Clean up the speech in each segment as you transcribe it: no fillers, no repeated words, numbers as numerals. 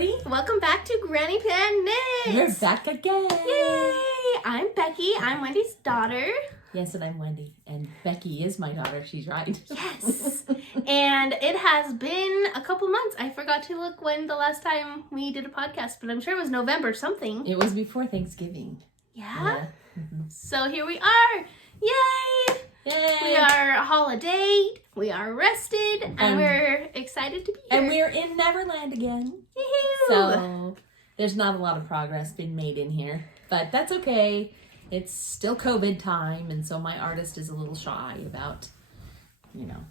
everybody. Welcome back to Granny Pan Knits. We're back again. Yay! I'm Becky. I'm Wendy's daughter. Yes, and I'm Wendy. And Becky is my daughter. She's right. Yes. And it has been a couple months. I forgot to look when the last time we did a podcast, but I'm sure it was November something. It was before Thanksgiving. Yeah? Mm-hmm. So here we are. Yay! Yay! We are holiday. We are rested. And we're excited to be here. And we're in Neverland again. Yee-hoo! So there's not a lot of progress been made in here. But that's okay. It's still COVID time. And so my artist is a little shy about,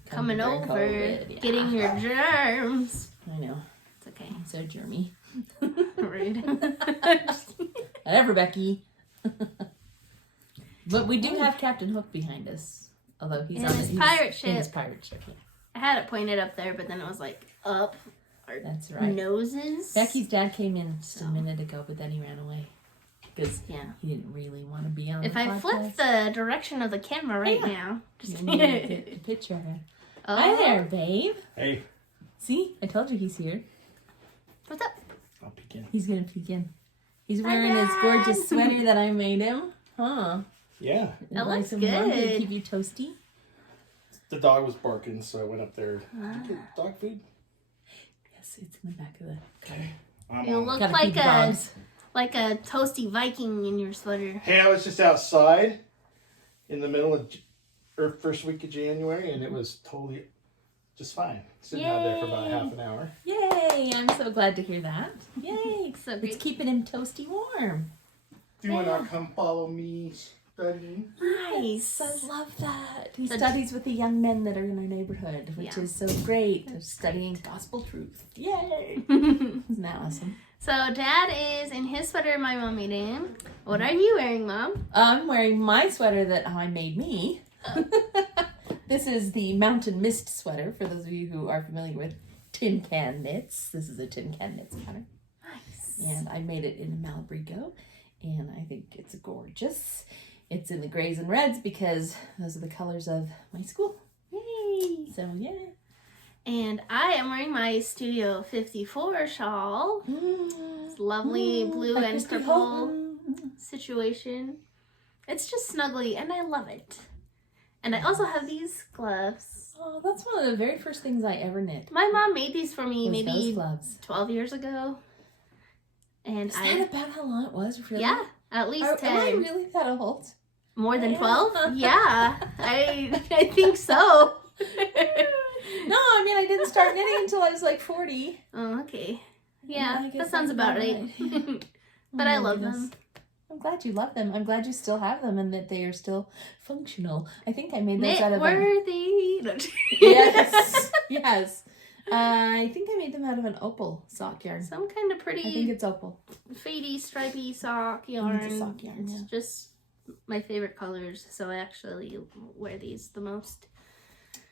coming over, COVID. Yeah. getting your germs. I know. It's okay. I'm so germy. Rude. Whatever, Becky. But we do have Captain Hook behind us. Although he's on his pirate ship. In his pirate ship, yeah. I had it pointed up there, but then it was like up our That's right. noses. Becky's dad came in just a minute ago, but then he ran away. Because he didn't really want to be on the podcast. If I flip the direction of the camera right now. Just get the picture. Oh. Hi there, babe. Hey. See? I told you he's here. What's up? I'll peek in. He's going to peek in. He's wearing his gorgeous sweater that I made him. Huh. Yeah. That looks Did it good. keep you toasty? The dog was barking, so I went up there. Did you get dog food? Yes, it's in the back of the car. You look Gotta like feed the dogs. like a toasty Viking in your sweater. Hey, I was just outside in the middle of, or first week of January, and it was totally just fine. Sitting out there for about half an hour. Yay! I'm so glad to hear that. Yay! So It's great. keeping him toasty warm. Do you want to come follow me studying? Nice. I love that. He studies with the young men that are in our neighborhood, which is so great. They're studying gospel truth. Yay! Isn't that awesome? So Dad is in his sweater my mom made him. What are you wearing, Mom? I'm wearing my sweater that I made me. This is the Mountain Mist sweater, for those of you who are familiar with Tin Can Knits. This is a Tin Can Knits pattern. Nice. And I made it in a Malabrigo, and I think it's gorgeous. It's in the grays and reds because those are the colors of my school. Yay! So, yeah. And I am wearing my Studio 54 shawl. It's lovely blue and purple situation. It's just snuggly, and I love it. And I also have these gloves. Oh, that's one of the very first things I ever knit. My mom made these for me Those maybe gloves. 12 years ago. And Is that about how long it was? Really? Yeah, at least 10. Am I really that old? More than Yeah. 12? Yeah, I think so. No, I mean, I didn't start knitting until I was like 40. Oh, okay. Yeah, I Yeah, guess that sounds that's about about right. But Oh, I my love goodness. them. I'm glad you love them. I'm glad you still have them and that they are still functional. I think I made those Knit out of worthy. Yes, yes. I think I made them out of an opal sock yarn. Some kind of I think pretty it's opal. fadey, stripy sock I yarn. think it's a sock yarn, It's yeah. just my favorite colors, so I actually wear these the most.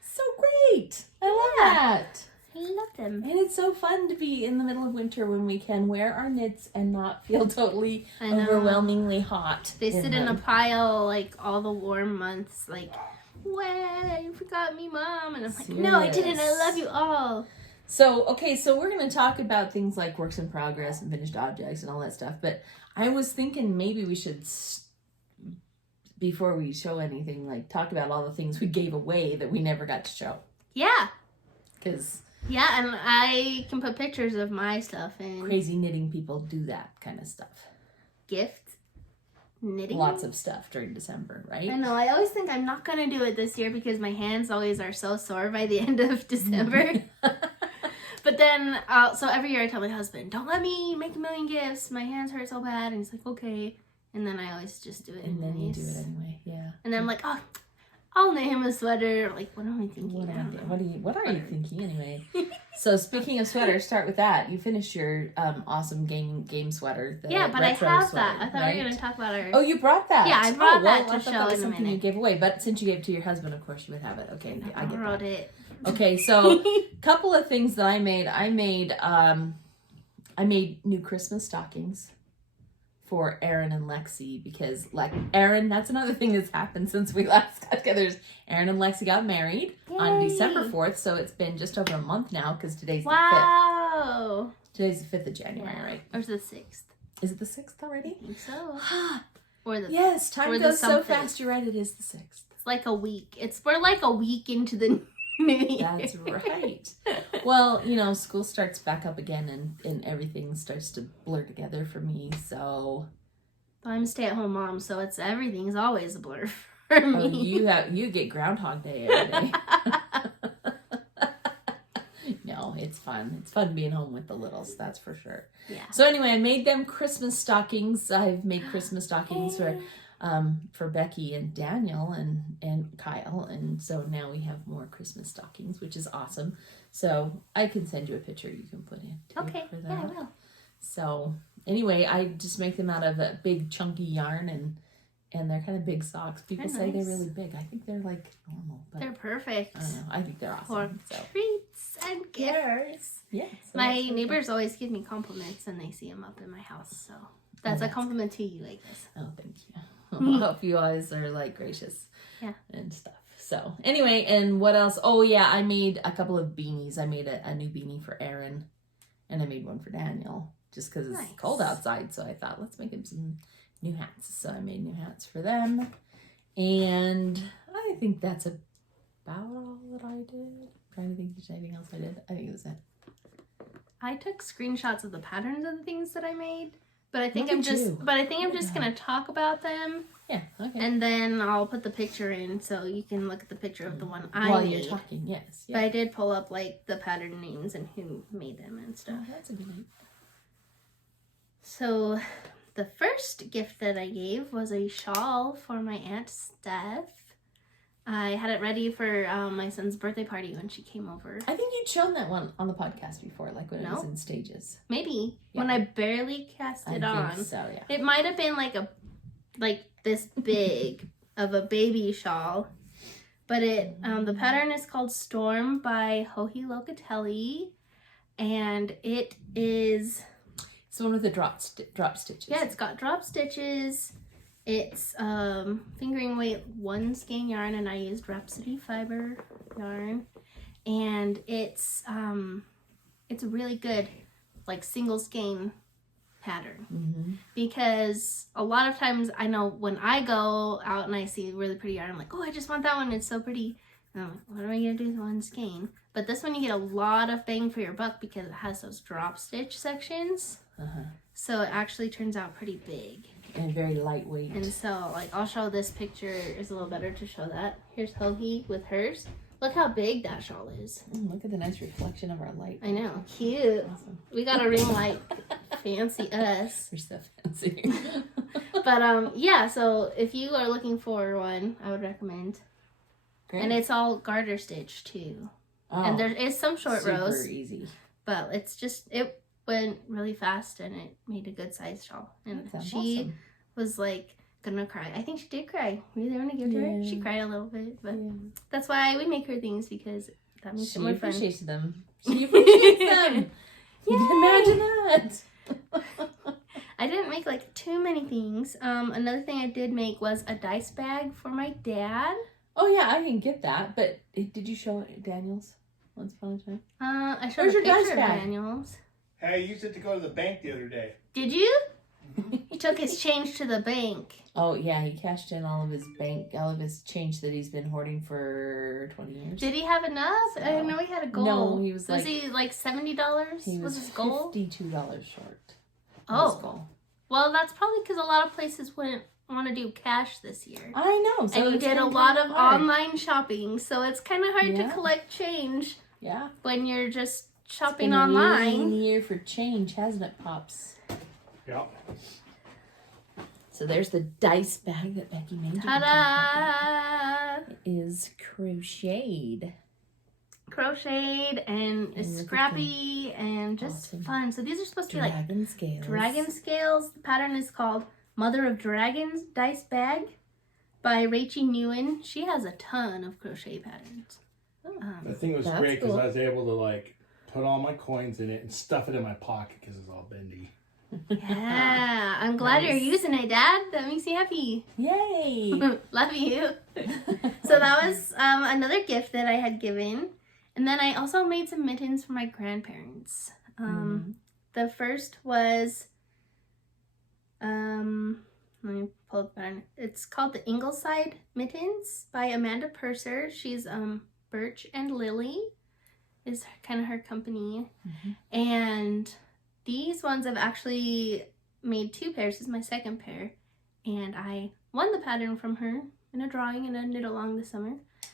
So great! I love that. I love them. And it's so fun to be in the middle of winter when we can wear our knits and not feel totally I know. overwhelmingly hot. They sit in a them. pile like all the warm months, like, "What? You forgot me, Mom." And I'm like, "No, I didn't. I love you all." So we're going to talk about things like works in progress and finished objects and all that stuff. But I was thinking maybe we should, before we show anything, like talk about all the things we gave away that we never got to show. Yeah. Because Yeah, and I can put pictures of my stuff and crazy knitting people do that kind of stuff. gift knitting. Lots of stuff during December, right? I know. I always think I'm not going to do it this year because my hands always are so sore by the end of December. But then, so every year I tell my husband, "Don't let me make a million gifts. My hands hurt so bad." And he's like, "Okay." And then I always just do it. And then you anyways. do it anyway, yeah. And then I'm like, "Oh, I'll knit him a sweater." Like, what am I thinking? I don't know. What are you thinking anyway? So speaking of sweaters, start with that. You finished your awesome game sweater. The Yeah, but I retro have sweater, that. I thought we were going to talk about our... Oh, you brought that? Yeah, I brought that to I thought show was in a something you minute. gave away, but since you gave it to your husband, of course you would have it. Okay, I I get wrote that. it. Okay, so couple of things that I made. I made new Christmas stockings for Aaron and Lexi because, like, Aaron, that's another thing that's happened since we last got together. Aaron and Lexi got married on Yay. December 4th, so it's been just over a month now because today's the 5th. Wow. Wow. Today's the 5th of January, right? Or is it the 6th? Is it the 6th already? I think so. Or the Yes, time goes so fast. You're right, it is the 6th. It's like a week. We're like a week into the new year. That's right. Well, you know, school starts back up again and everything starts to blur together for me, so... I'm a stay-at-home mom, so everything's always a blur for me. Oh, you get Groundhog Day every day. No, it's fun. It's fun being home with the littles, that's for sure. Yeah. So anyway, I made them Christmas stockings. I've made Christmas stockings for Becky and Daniel and Kyle, and so now we have more Christmas stockings, which is awesome. So I can send you a picture you can put in too, Okay, for that. yeah, I will. So anyway, I just make them out of a big chunky yarn and they're kind of big socks. People say they're really big. I think they're like normal, but They're perfect. I don't know. I think they're For awesome. So. treats and gifts. Yeah. So My neighbors always give me compliments and they see them up in my house, so that's a compliment to you, I guess. Oh, thank you. I hope you always are like gracious. Yeah. And stuff. So anyway, and what else? Oh yeah, I made a couple of beanies. I made a new beanie for Aaron, and I made one for Daniel just because it's cold outside. So I thought let's make him some new hats. So I made new hats for them, and I think that's about all that I did. I'm trying to think if there's anything else I did. I think it was it. I took screenshots of the patterns of the things that I made, but I think Look I'm at just you. gonna talk about them. Yeah. Okay. And then I'll put the picture in so you can look at the picture of the one I While made. you're talking, yes. But I did pull up like the pattern names and who made them and stuff. Oh, that's a good idea. So the first gift that I gave was a shawl for my Aunt Steph. I had it ready for my son's birthday party when she came over. I think you'd shown that one on the podcast before, like when it was in stages. Maybe. Yeah. When I barely cast it on. I think so, yeah. It might have been like this big of a baby shawl. But the pattern is called Storm by Joji Locatelli. And it is... It's the one with the drop stitches. Yeah, it's got drop stitches. It's fingering weight 1 skein yarn, and I used Rhapsody fiber yarn. And it's a really good like single skein pattern because a lot of times I know when I go out and I see really pretty yarn, I'm like, oh, I just want that one. It's so pretty. And I'm like, what am I gonna do with 1 skein? But this one you get a lot of bang for your buck because it has those drop stitch sections. So it actually turns out pretty big. And very lightweight. And so, like, I'll show this picture. Is a little better to show that. Here's Joji with hers. Look how big that shawl is. Look at the nice reflection of our light. I know. Cute. Awesome. We got a ring light. Fancy us. We're so fancy. But, yeah, so if you are looking for one, I would recommend. Great. And it's all garter stitch, too. Oh, And there is some short rows. Super easy. But it's just, it went really fast and it made a good size shawl. And she awesome. was like gonna cry. I think she did cry. Were you there when I gave it to her? She cried a little bit, but that's why we make her things because that makes it more fun. She appreciates them. She appreciates them. You can imagine that. I didn't make like too many things. Another thing I did make was a dice bag for my dad. Oh yeah, I didn't get that. But did you show it Daniel's once upon a time? I showed Where's a your dice picture of bag? Daniel's. Hey, I used it to go to the bank the other day. Did you? He took his change to the bank. Oh yeah, he cashed in all of his change that he's been hoarding for 20 years. Did he have enough? So, I know he had a goal. No, he was he like $70? He was his goal? $52 short. Oh. His goal. Well, that's probably because a lot of places wouldn't want to do cash this year. I know. So and you it's did a been lot kinda of hard. online shopping, so it's kind of hard to Yeah. collect change Yeah. when you're just It's shopping been a online. lean year for change, hasn't it, Pops? Yeah. So there's the dice bag that Becky made. Ta-da! It is crocheted. Crocheted and it's look at scrappy and just Awesome. fun. So these are supposed to be like Dragon scales. dragon scales. The pattern is called Mother of Dragons Dice Bag by Rachel Newen. She has a ton of crochet patterns. I think it was That's great because cool. I was able to like put all my coins in it and stuff it in my pocket because it's all bendy. Yeah, I'm glad you're Nice. using it, Dad. That makes me happy. Yay! Love you. So that was another gift that I had given. And then I also made some mittens for my grandparents. The first was, let me pull up the pattern. It's called the Ingleside Mittens by Amanda Purser. She's Birch and Lily is kind of her company. And these ones I've actually made 2 pairs. This is my second pair. And I won the pattern from her in a drawing and a knit along this summer.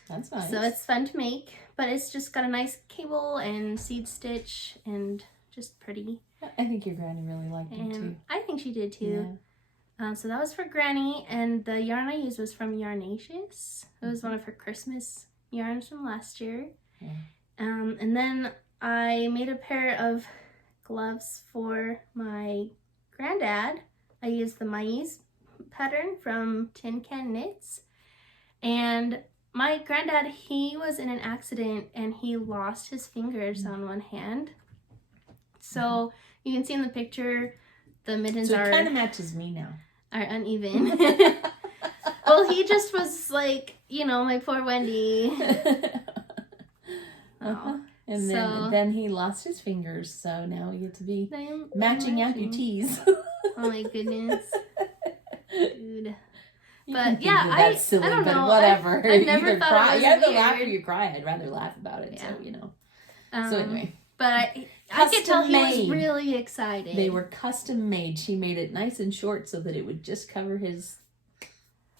That's nice. So it's fun to make, but it's just got a nice cable and seed stitch and just pretty. I think your granny really liked it too. I think she did too. Yeah. So that was for Granny, and the yarn I used was from Yarnaceous. It was one of her Christmas yarns from last year. Yeah. And then I made a pair of gloves for my granddad. I used the maize pattern from Tin Can Knits. And my granddad, he was in an accident and he lost his fingers on one hand. So you can see in the picture, the mittens so it kind of matches me now. Are uneven. Well, he just was like, you know, my poor Wendy. And then he lost his fingers, so now we get to be I'm matching amputees. Oh my goodness. Dude. You But can yeah, think that that's silly, I don't but know. whatever. I never Either thought cry, it was you either weird. laugh or you cry. I'd rather laugh about it. Yeah. So you know. So anyway, but I could tell he was Custom-made. really excited. They were custom made. She made it nice and short so that it would just cover his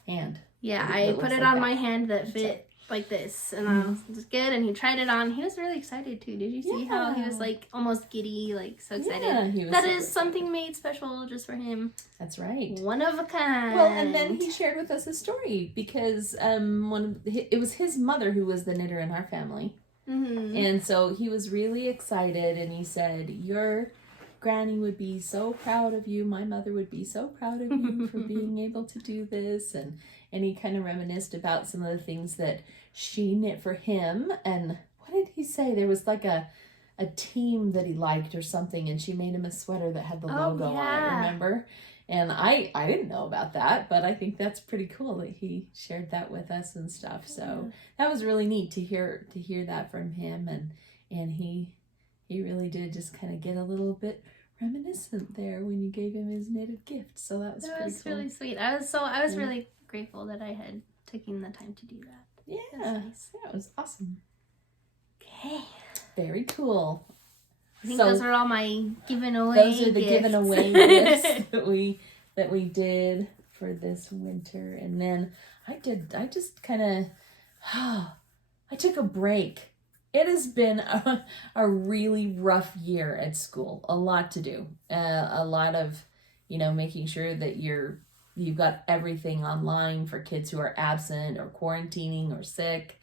hand. Yeah, It I looks put it like on that. my hand that fit like this, and it was good. And he tried it on. He was really excited too. Did you see how he was like almost giddy, like so excited? Yeah, he was That super is something made special just for him. That's right. One of a kind. Well, and then he shared with us a story because it was his mother who was the knitter in our family. Mm-hmm. And so he was really excited, and he said, your granny would be so proud of you. My mother would be so proud of you for being able to do this. And he kind of reminisced about some of the things that she knit for him. And what did he say? There was like a team that he liked or something, and she made him a sweater that had the logo on it, remember? And I didn't know about that, but I think that's pretty cool that he shared that with us and stuff. So that was really neat to hear that from him, and he really did just kind of get a little bit reminiscent there when you gave him his knitted gift. So that was pretty cool. Really sweet. I was really grateful that I had taken the time to do that. Yeah, nice. Yeah, it was awesome. Okay. Very cool. I think those are all my given away Those are the gifts. given away gifts that we did for this winter. And then I just kind of, I took a break. It has been a really rough year at school. A lot to do. A lot of, making sure that you've got everything online for kids who are absent or quarantining or sick,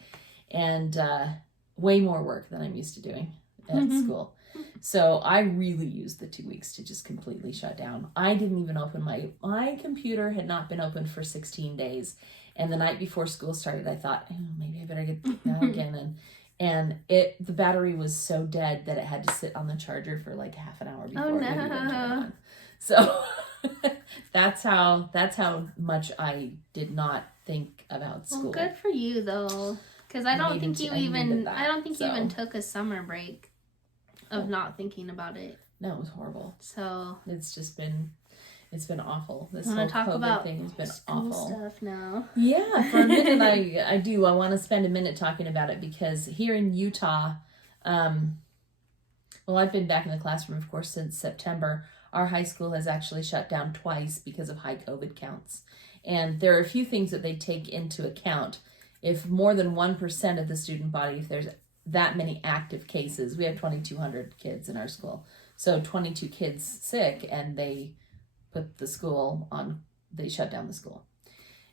and way more work than I'm used to doing at school. So I really used the 2 weeks to just completely shut down. I didn't even open my computer had not been open for 16 days. And the night before school started, I thought, maybe I better get that again. And the battery was so dead that it had to sit on the charger for like half an hour before it would even turn on. So that's how much I did not think about school. Well, good for you though, because I don't think you even took a summer break of not thinking about it. No, it was horrible. So it's been awful. This I whole want to talk COVID about thing has been school awful stuff now. Yeah, for a minute I want to spend a minute talking about it, because here in Utah, I've been back in the classroom, of course, since September. Our high school has actually shut down twice because of high COVID counts. And there are a few things that they take into account. If more than 1% of the student body, if there's that many active cases, we have 2,200 kids in our school. So 22 kids sick, and they shut down the school.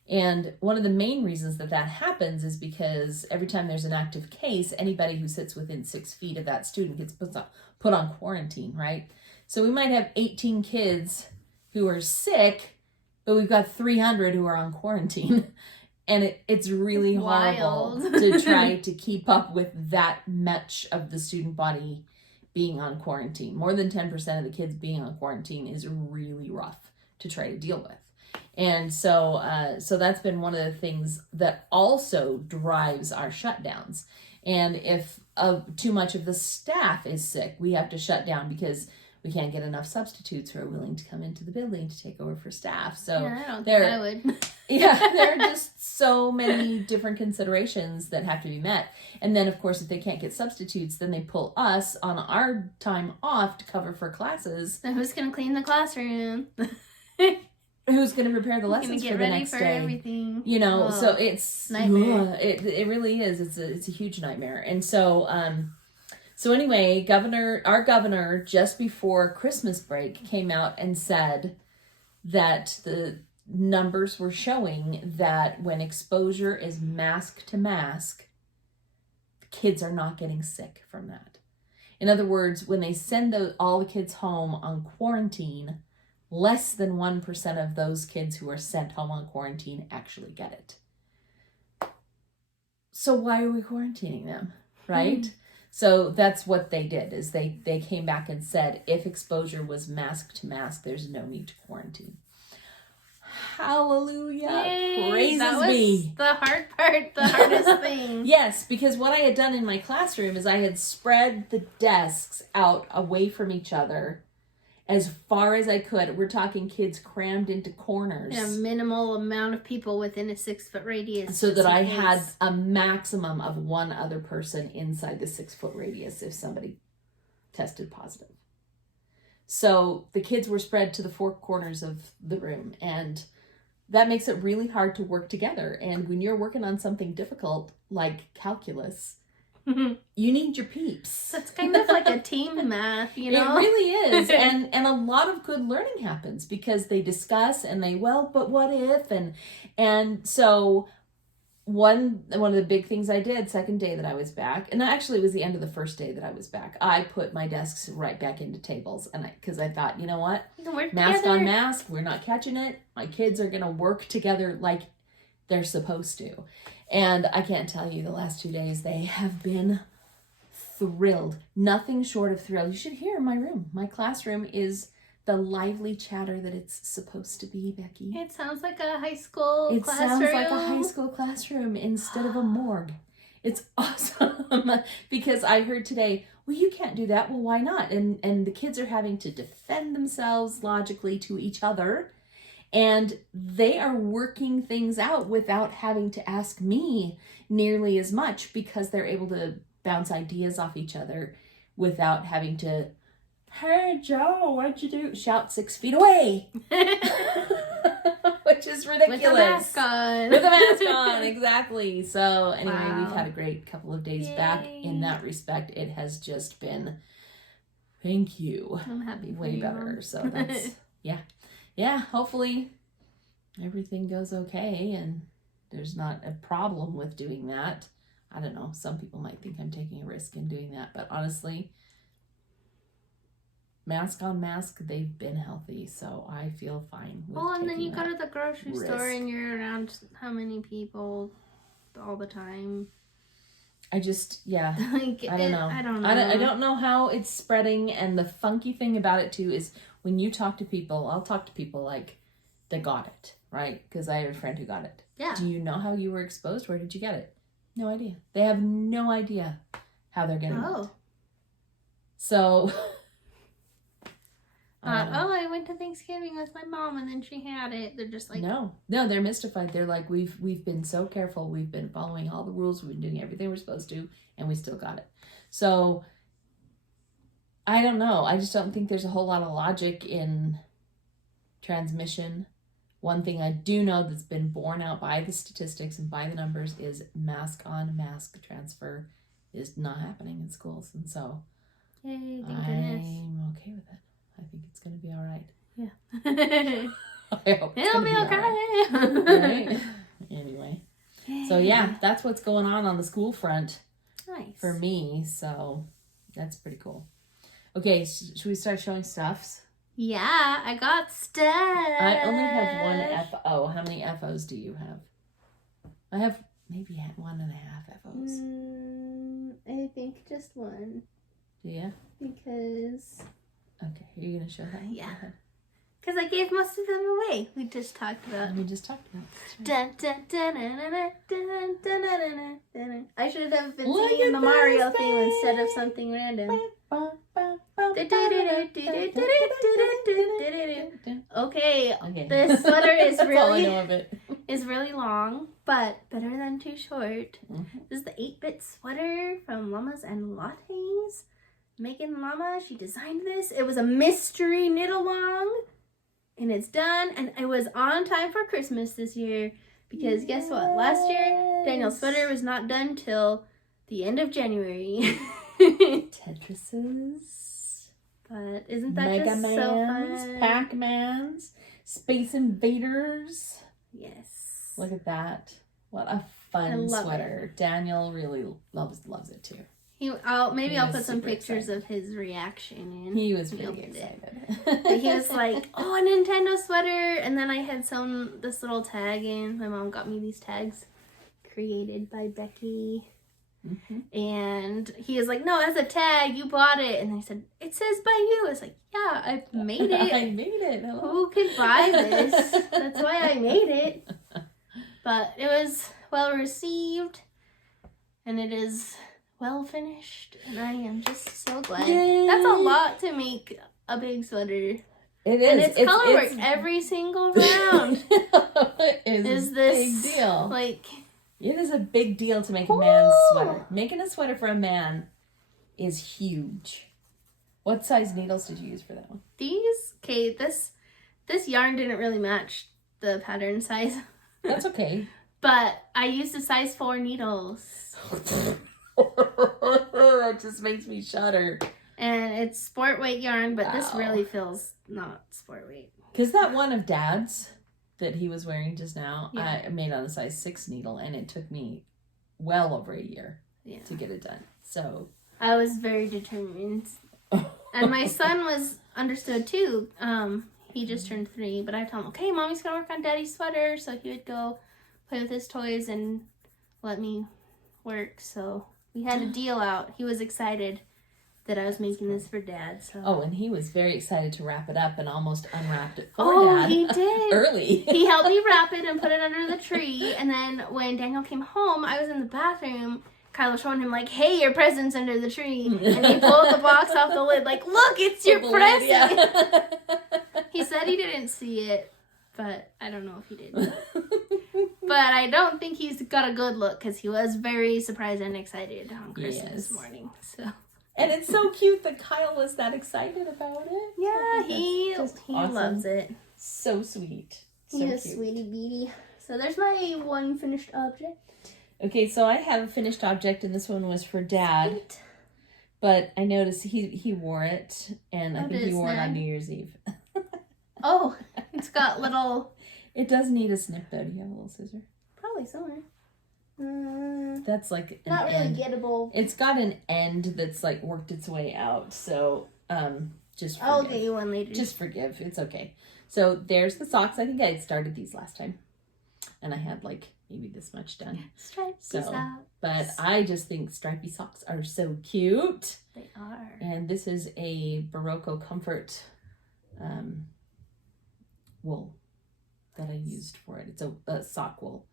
And one of the main reasons that happens is because every time there's an active case, anybody who sits within 6 feet of that student gets put on quarantine, right? So we might have 18 kids who are sick, but we've got 300 who are on quarantine. And it's really horrible to try to keep up with that much of the student body being on quarantine. More than 10% of the kids being on quarantine is really rough to try to deal with. And so that's been one of the things that also drives our shutdowns. And if too much of the staff is sick, we have to shut down because we can't get enough substitutes who are willing to come into the building to take over for staff. So yeah, I don't think I would. Yeah, there are just so many different considerations that have to be met. And then, of course, if they can't get substitutes, then they pull us on our time off to cover for classes. So who's going to clean the classroom? Who's going to prepare the lessons for the next day? Everything. You know, so it's nightmare. It really is. It's a huge nightmare. And so so anyway, our governor just before Christmas break came out and said that the numbers were showing that when exposure is mask to mask, kids are not getting sick from that. In other words, when they send all the kids home on quarantine, less than 1% of those kids who are sent home on quarantine actually get it. So why are we quarantining them, right? So that's what they did, is they came back and said, if exposure was mask to mask, there's no need to quarantine. Hallelujah. Yay, Praises that was me. the hard part, the hardest thing. Yes, because what I had done in my classroom is I had spread the desks out away from each other as far as I could. We're talking kids crammed into corners. A minimal amount of people within a 6-foot radius. So that I had a maximum of one other person inside the 6-foot radius if somebody tested positive. So the kids were spread to the 4 corners of the room, and that makes it really hard to work together. And when you're working on something difficult like calculus, you need your peeps. That's kind of like a team math, you know? It really is. and a lot of good learning happens because they discuss and they, well, but what if? And so one of the big things I did second day that I was back, and actually it was the end of the first day that I was back, I put my desks right back into tables, and because I thought, you know what, mask together. on mask, we're not catching it. My kids are gonna work together like they're supposed to. And I can't tell you, the last 2 days they have been thrilled, nothing short of thrilled. You should hear my room. My classroom is the lively chatter that it's supposed to be, Becky. It sounds like a high school classroom. It sounds like a high school classroom instead of a morgue. It's awesome. Because I heard today, well, you can't do that. Well, why not? And the kids are having to defend themselves logically to each other. And they are working things out without having to ask me nearly as much because they're able to bounce ideas off each other without having to, hey, Joe, what'd you do? Shout 6 feet away. Which is ridiculous. With a mask on. With a mask on, exactly. So anyway, Wow. We've had a great couple of days back in that respect. It has just been, thank you. I'm happy for way you. better. So that's, yeah, hopefully everything goes okay and there's not a problem with doing that. I don't know. Some people might think I'm taking a risk in doing that, but honestly, mask on mask, they've been healthy, so I feel fine with and then you go taking to the grocery risk. store and you're around how many people all the time? I just, yeah. Like, I don't know. I don't know. I don't know how it's spreading, and the funky thing about it too is when you talk to people, I'll talk to people like they got it, right? Because I have a friend who got it. Yeah. Do you know how you were exposed? Where did you get it? No idea. They have no idea how they're getting it. So... I went to Thanksgiving with my mom and then she had it. They're just like, no, they're mystified. They're like, we've been so careful. We've been following all the rules. We've been doing everything we're supposed to, and we still got it. So I don't know. I just don't think there's a whole lot of logic in transmission. One thing I do know that's been borne out by the statistics and by the numbers is mask on mask transfer is not happening in schools. And so yay, thank goodness. I'm okay with it. I think it's going to be all right. Yeah. I hope It'll be okay. Right? Anyway. So yeah, that's what's going on the school front. Nice. For me. So that's pretty cool. Okay, should we start showing stuffs? Yeah, I got stuff. I only have one FO. How many FOs do you have? I have maybe 1.5 FOs. I think just one. Do you? Because... Okay, are you going to show that? Yeah. Because I gave most of them away. We just talked about. Dun, dun, dun, dun, dun, dun, dun, dun, dun, dun. I should have been singing the Mario theme instead of something random. Okay, this sweater is really long, but better than too short. This is the 8-bit sweater from Llamas and Lattes. Megan Llama, she designed this. It was a mystery knit-along, and it's done, and it was on time for Christmas this year, because guess what? Last year, Daniel's sweater was not done till the end of January. Tetrises. But isn't that Mega just Mans, so fun? Pac-Mans, Space Invaders. Yes. Look at that. What a fun sweater. Daniel really loves it too. I'll put some pictures of his reaction in. He was really excited. But he was like, oh, a Nintendo sweater. And then I had sewn this little tag in. My mom got me these tags created by Becky. And he was like, no, as a tag, you bought it. And I said, it says by you. I was like, yeah, I made it. I made it. Hello. Who could buy this? That's why I made it. But it was well received. And it is well finished. And I am just so glad. Yay. That's a lot to make a big sweater. It is. And it's color work every single round. It is this big deal. Like... It is a big deal to make a man's sweater. Making a sweater for a man is huge. What size needles did you use for that one? This yarn didn't really match the pattern size. That's okay. But I used a size 4 needles. That just makes me shudder. And it's sport weight yarn, but this really feels not sport weight. Because that one of Dad's that he was wearing just now, I made on a size 6 needle, and it took me well over a year to get it done. So I was very determined. And my son was understood too. He just turned 3, but I told him, okay, Mommy's gonna work on Daddy's sweater, so he would go play with his toys and let me work. So we had a deal out. He was excited that I was making this for Dad. So. Oh, and he was very excited to wrap it up and almost unwrapped it for Dad. Oh, he did. Early. He helped me wrap it and put it under the tree. And then when Daniel came home, I was in the bathroom. Kyle was showing him, like, hey, your present's under the tree. And he pulled the box off the lid, like, look, it's your present. Yeah. He said he didn't see it, but I don't know if he did. But I don't think he's got a good look, because he was very surprised and excited on Christmas morning. So. And it's so cute that Kyle was that excited about it. Yeah, he awesome. Loves it. So sweet. So He's a sweetie beatie. So there's my one finished object. Okay, so I have a finished object, and this one was for Dad. Sweet. But I noticed he wore it, and I think he wore it on New Year's Eve. Oh, it's got little... It does need a snip, though. Do you have a little scissor? Probably somewhere. That's like an not really end. gettable. It's got an end that's like worked its way out, so just forgive. I'll get you one later. Just forgive. It's okay. So there's the socks. I think I had started these last time, and I had like maybe this much done. Stripy socks. But I just think stripy socks are so cute. They are. And this is a Barocco Comfort wool that I used for it. It's a sock wool.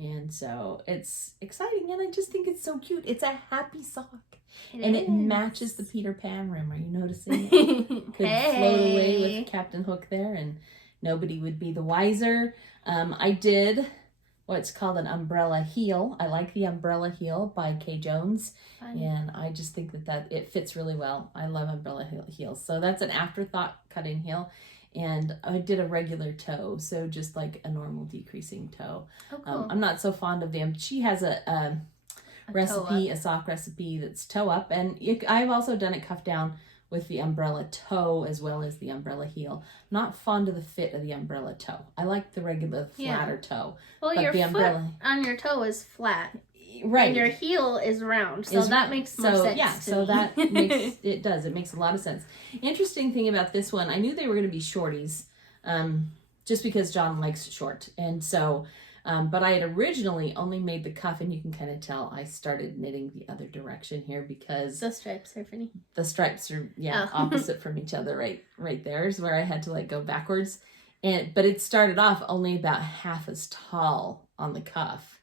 And so it's exciting, and I just think it's so cute. It's a happy sock. It matches the Peter Pan rim. Are you noticing it? Could float away with Captain Hook there, and nobody would be the wiser. I did what's called an umbrella heel. I like the umbrella heel by Kay Jones. Fun. And I just think that it fits really well. I love umbrella heels. So that's an afterthought cut-in heel. And I did a regular toe, so just like a normal decreasing toe. Oh, cool. I'm not so fond of them. She has a recipe, a sock recipe that's toe up, and I've also done it cuff down with the umbrella toe as well as the umbrella heel. Not fond of the fit of the umbrella toe. I like the regular flatter toe. Well, your foot on your toe is flat. Right. And your heel is round. So that makes more sense. Yeah, so that makes it does. It makes a lot of sense. Interesting thing about this one, I knew they were going to be shorties, just because John likes short. And so But I had originally only made the cuff, and you can kind of tell I started knitting the other direction here because The stripes are funny. the stripes are opposite from each other. Right there is where I had to like go backwards, but it started off only about half as tall on the cuff,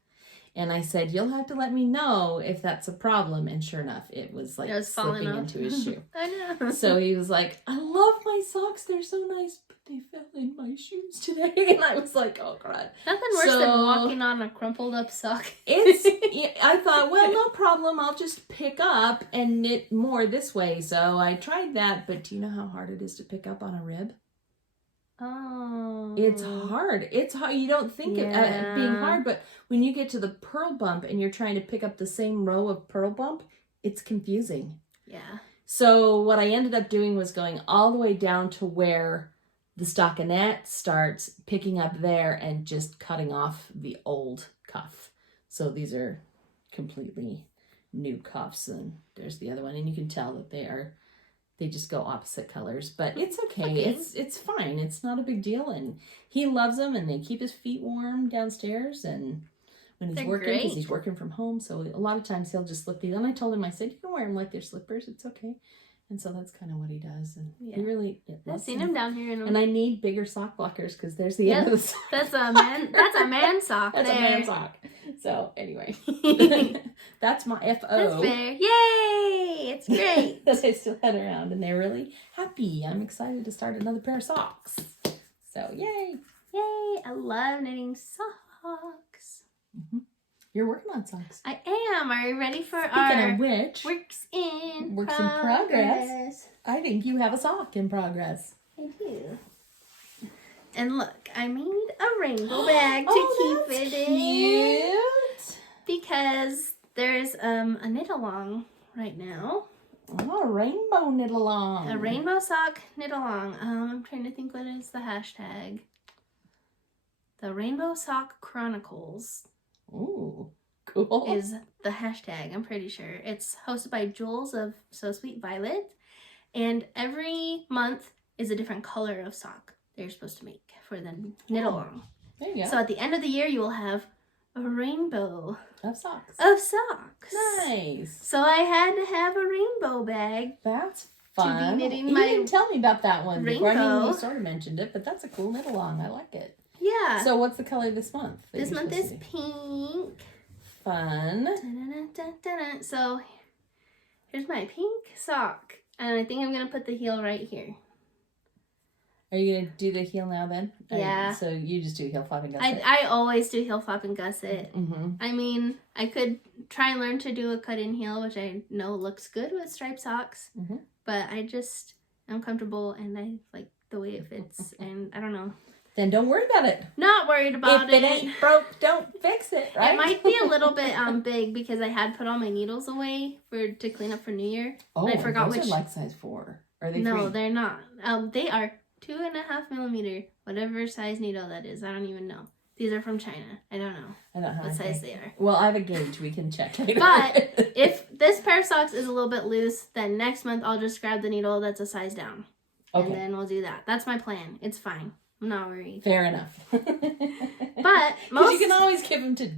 and I said, "You'll have to let me know if that's a problem." And sure enough, it was like slipping into his shoe. I know. So he was like, "I love my socks; they're so nice, but they fell in my shoes today." And I was like, "Oh God!" Nothing worse than walking on a crumpled up sock. I thought, well, no problem. I'll just pick up and knit more this way. So I tried that, but do you know how hard it is to pick up on a rib? Oh. It's hard. It's hard. You don't think of it being hard, but when you get to the purl bump and you're trying to pick up the same row of purl bump, it's confusing. Yeah. So what I ended up doing was going all the way down to where the stockinette starts, picking up there and just cutting off the old cuff. So these are completely new cuffs, and there's the other one, and you can tell that they just go opposite colors, but it's okay. It's fine. It's not a big deal, and he loves them, and they keep his feet warm downstairs, and when he's working, because he's working from home, so a lot of times he'll just slip these. And I told him, I said, you can wear them like they're slippers. It's okay. And so that's kind of what he does, and he really I've seen him down here, and I need bigger sock blockers because there's the end of the sock. That's a man. That's a man sock. That's a man sock. So anyway, that's my FO. That's fair. Yay! It's great. That I still had around, and they're really happy. I'm excited to start another pair of socks. So yay! Yay! I love knitting socks. Mm-hmm. You're working on socks. I am. Are you ready for Speaking of which, works in progress? I think you have a sock in progress. I do. And look, I made a rainbow bag to keep it in. Because there's a knit along right now. Oh, a rainbow knit along. A rainbow sock knit along. I'm trying to think what is the hashtag. The Rainbow Sock Chronicles. Ooh, cool. Is the hashtag, I'm pretty sure. It's hosted by Jules of So Sweet Violet. And every month is a different color of sock they're supposed to make for the knit along. There you go. So at the end of the year, you will have a rainbow of socks. Nice. So I had to have a rainbow bag. That's fun. To be knitting you didn't tell me about that one rainbow. before. I mean, you sort of mentioned it, but that's a cool knit along. I like it. Yeah. So what's the color this month? This month is pink. Fun. Da-da-da-da-da-da. So here's my pink sock. And I think I'm going to put the heel right here. Are you going to do the heel now then? Yeah. So you just do heel flap and gusset? I always do heel flap and gusset. Mm-hmm. I mean, I could try and learn to do a cut-in heel, which I know looks good with striped socks. Mm-hmm. But I'm comfortable and I like the way it fits. And I don't know. Then don't worry about it. Not worried about it. If it ain't broke, don't fix it, right? It might be a little bit big because I had put all my needles away to clean up for New Year. Oh, I forgot those which. are like size 4. Are they? No, 3? they're not. They are 2.5 millimeter, whatever size needle that is. I don't even know. These are from China. I don't know. I don't know what size they are. Well, I have a gauge. We can check later. But if this pair of socks is a little bit loose, then next month I'll just grab the needle that's a size down. Okay. And then we'll do that. That's my plan. It's fine. I'm not worried. Fair enough. But because you can always give them to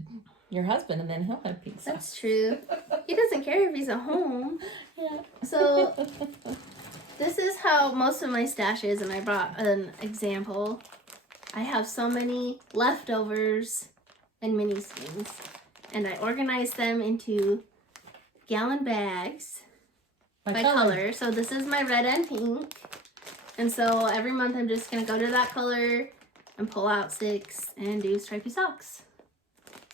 your husband, and then he'll have pink socks. That's true. He doesn't care if he's at home. Yeah. So this is how most of my stash is, and I brought an example. I have so many leftovers and mini skeins, and I organized them into gallon bags by color. So this is my red and pink. And so every month I'm just going to go to that color and pull out 6 and do stripy socks.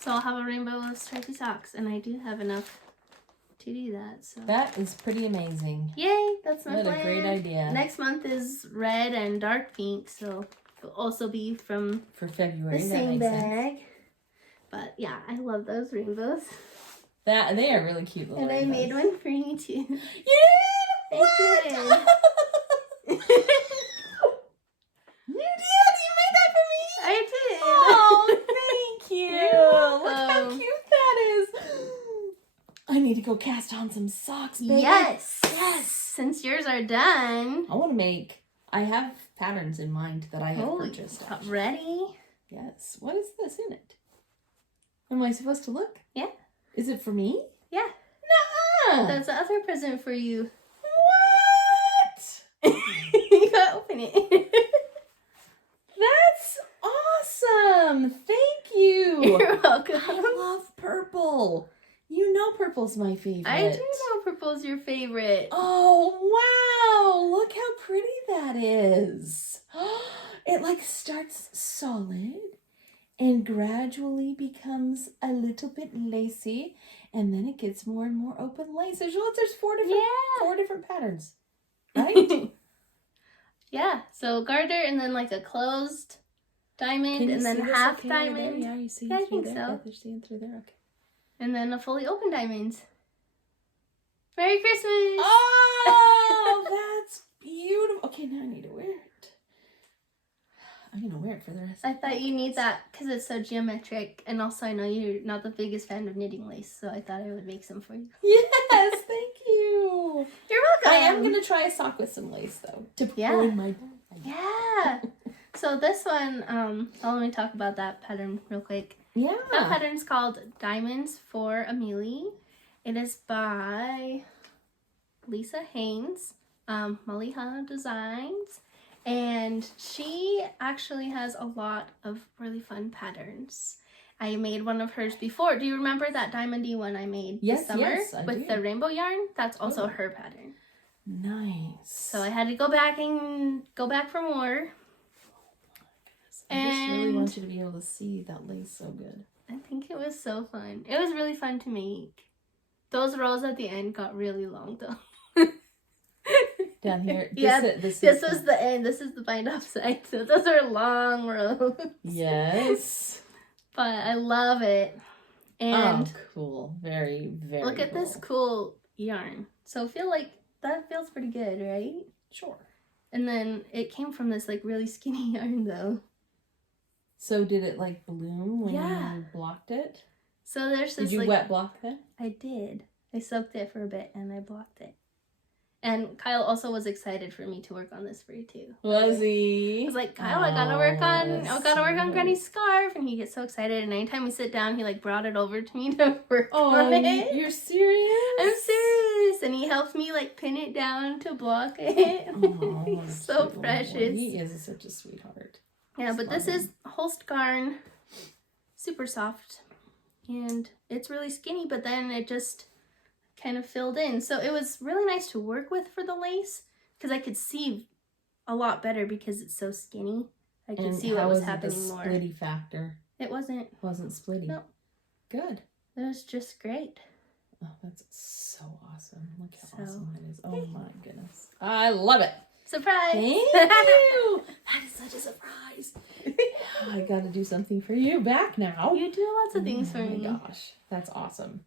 So I'll have a rainbow of stripy socks, and I do have enough to do that. So that is pretty amazing. Yay, that's my plan. What a great idea. Next month is red and dark pink, so it'll also be from for February. The same bag. But yeah, I love those rainbows. That they are really cute little And rainbows. I made one for you too. Yeah! I did. You made that for me? I did. Oh, thank you. Look how welcome. cute that is. I need to go cast on some socks, baby. Yes. Since yours are done. I have patterns in mind that I have purchased. Ready? Yes. What is this in it? Am I supposed to look? Yeah. Is it for me? Yeah. Nuh-uh. That's the other present for you. What? You gotta open it. That's awesome. Thank you. You're welcome. I love purple. You know purple's my favorite. I do know purple's your favorite. Oh, wow. Look how pretty that is. It like starts solid and gradually becomes a little bit lacy, and then it gets more and more open laces. Look, there's four different patterns, right? Yeah, so garter and then like a closed diamond and then half diamond. Yeah, you see Yeah, I through think there? so. Yeah, they're seeing through there, okay. And then a fully open diamond. Merry Christmas! Oh, that's beautiful. Okay, now I need to wear it. I'm going to wear it for the rest I of the thought you need podcast. that because it's so geometric, and also I know you're not the biggest fan of knitting lace, so I thought I would make some for you. Yes, thank you. You're welcome! I am going to try a sock with some lace, though, to put in my bag. Yeah! So this one, let me talk about that pattern real quick. Yeah. That pattern's called Diamonds for Amelie. It is by Lisa Haynes, Molina Designs, and she actually has a lot of really fun patterns. I made one of hers before. Do you remember that diamondy one I made this summer I with do. the rainbow yarn? That's also her pattern. Nice. So I had to go back for more. I just really And- want you to be able to see that lace so good. I think it was so fun. It was really fun to make. Those rows at the end got really long though. Down here. Yeah, This was the end. This is the bind off side. So those are long rows. Yes. But I love it. And cool. Very, very look at this cool yarn. So feel like that feels pretty good, right? Sure. And then it came from this like really skinny yarn though. So did it like bloom when Yeah. you blocked it? So there's this Did you like wet block that? I did. I soaked it for a bit and I blocked it. And Kyle also was excited for me to work on this for you too. Was he? I was like, Kyle, I gotta work on sweet. Granny's scarf, and he gets so excited. And anytime we sit down, he like brought it over to me to work Oh, on it. you're serious? I'm serious, and he helped me like pin it down to block it. Oh, He's so cute. precious. He is such a sweetheart. Yeah, but this Love is Holst yarn, super soft, and it's really skinny. But then it just kind of filled in, so it was really nice to work with for the lace because I could see a lot better because it's so skinny. I could see what was happening more. Splitty factor It wasn't. wasn't splitty. No. Good. It was just great. Oh, that's so awesome! Look how So- awesome that is. Oh my goodness, I love it. Surprise! Thank you. That is such a surprise. I got to do something for you back now. You do lots of things for me. Oh my gosh, that's awesome.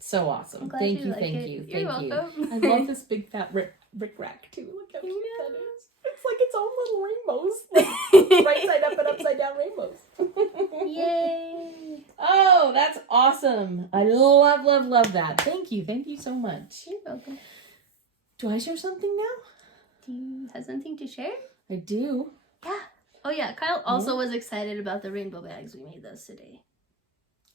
So awesome. I'm glad Thank you you, like thank it. you, You're thank you. welcome. I love this big fat brick rack too. Look how I cute know. that is. It's like its own little rainbows. Right side up and upside down rainbows. Yay! Oh, that's awesome. I love, love, love that. Thank you. Thank you so much. You're welcome. Do I share something now? Do you have something to share? I do. Yeah. Oh yeah, Kyle also was excited about the rainbow bags. We made those today.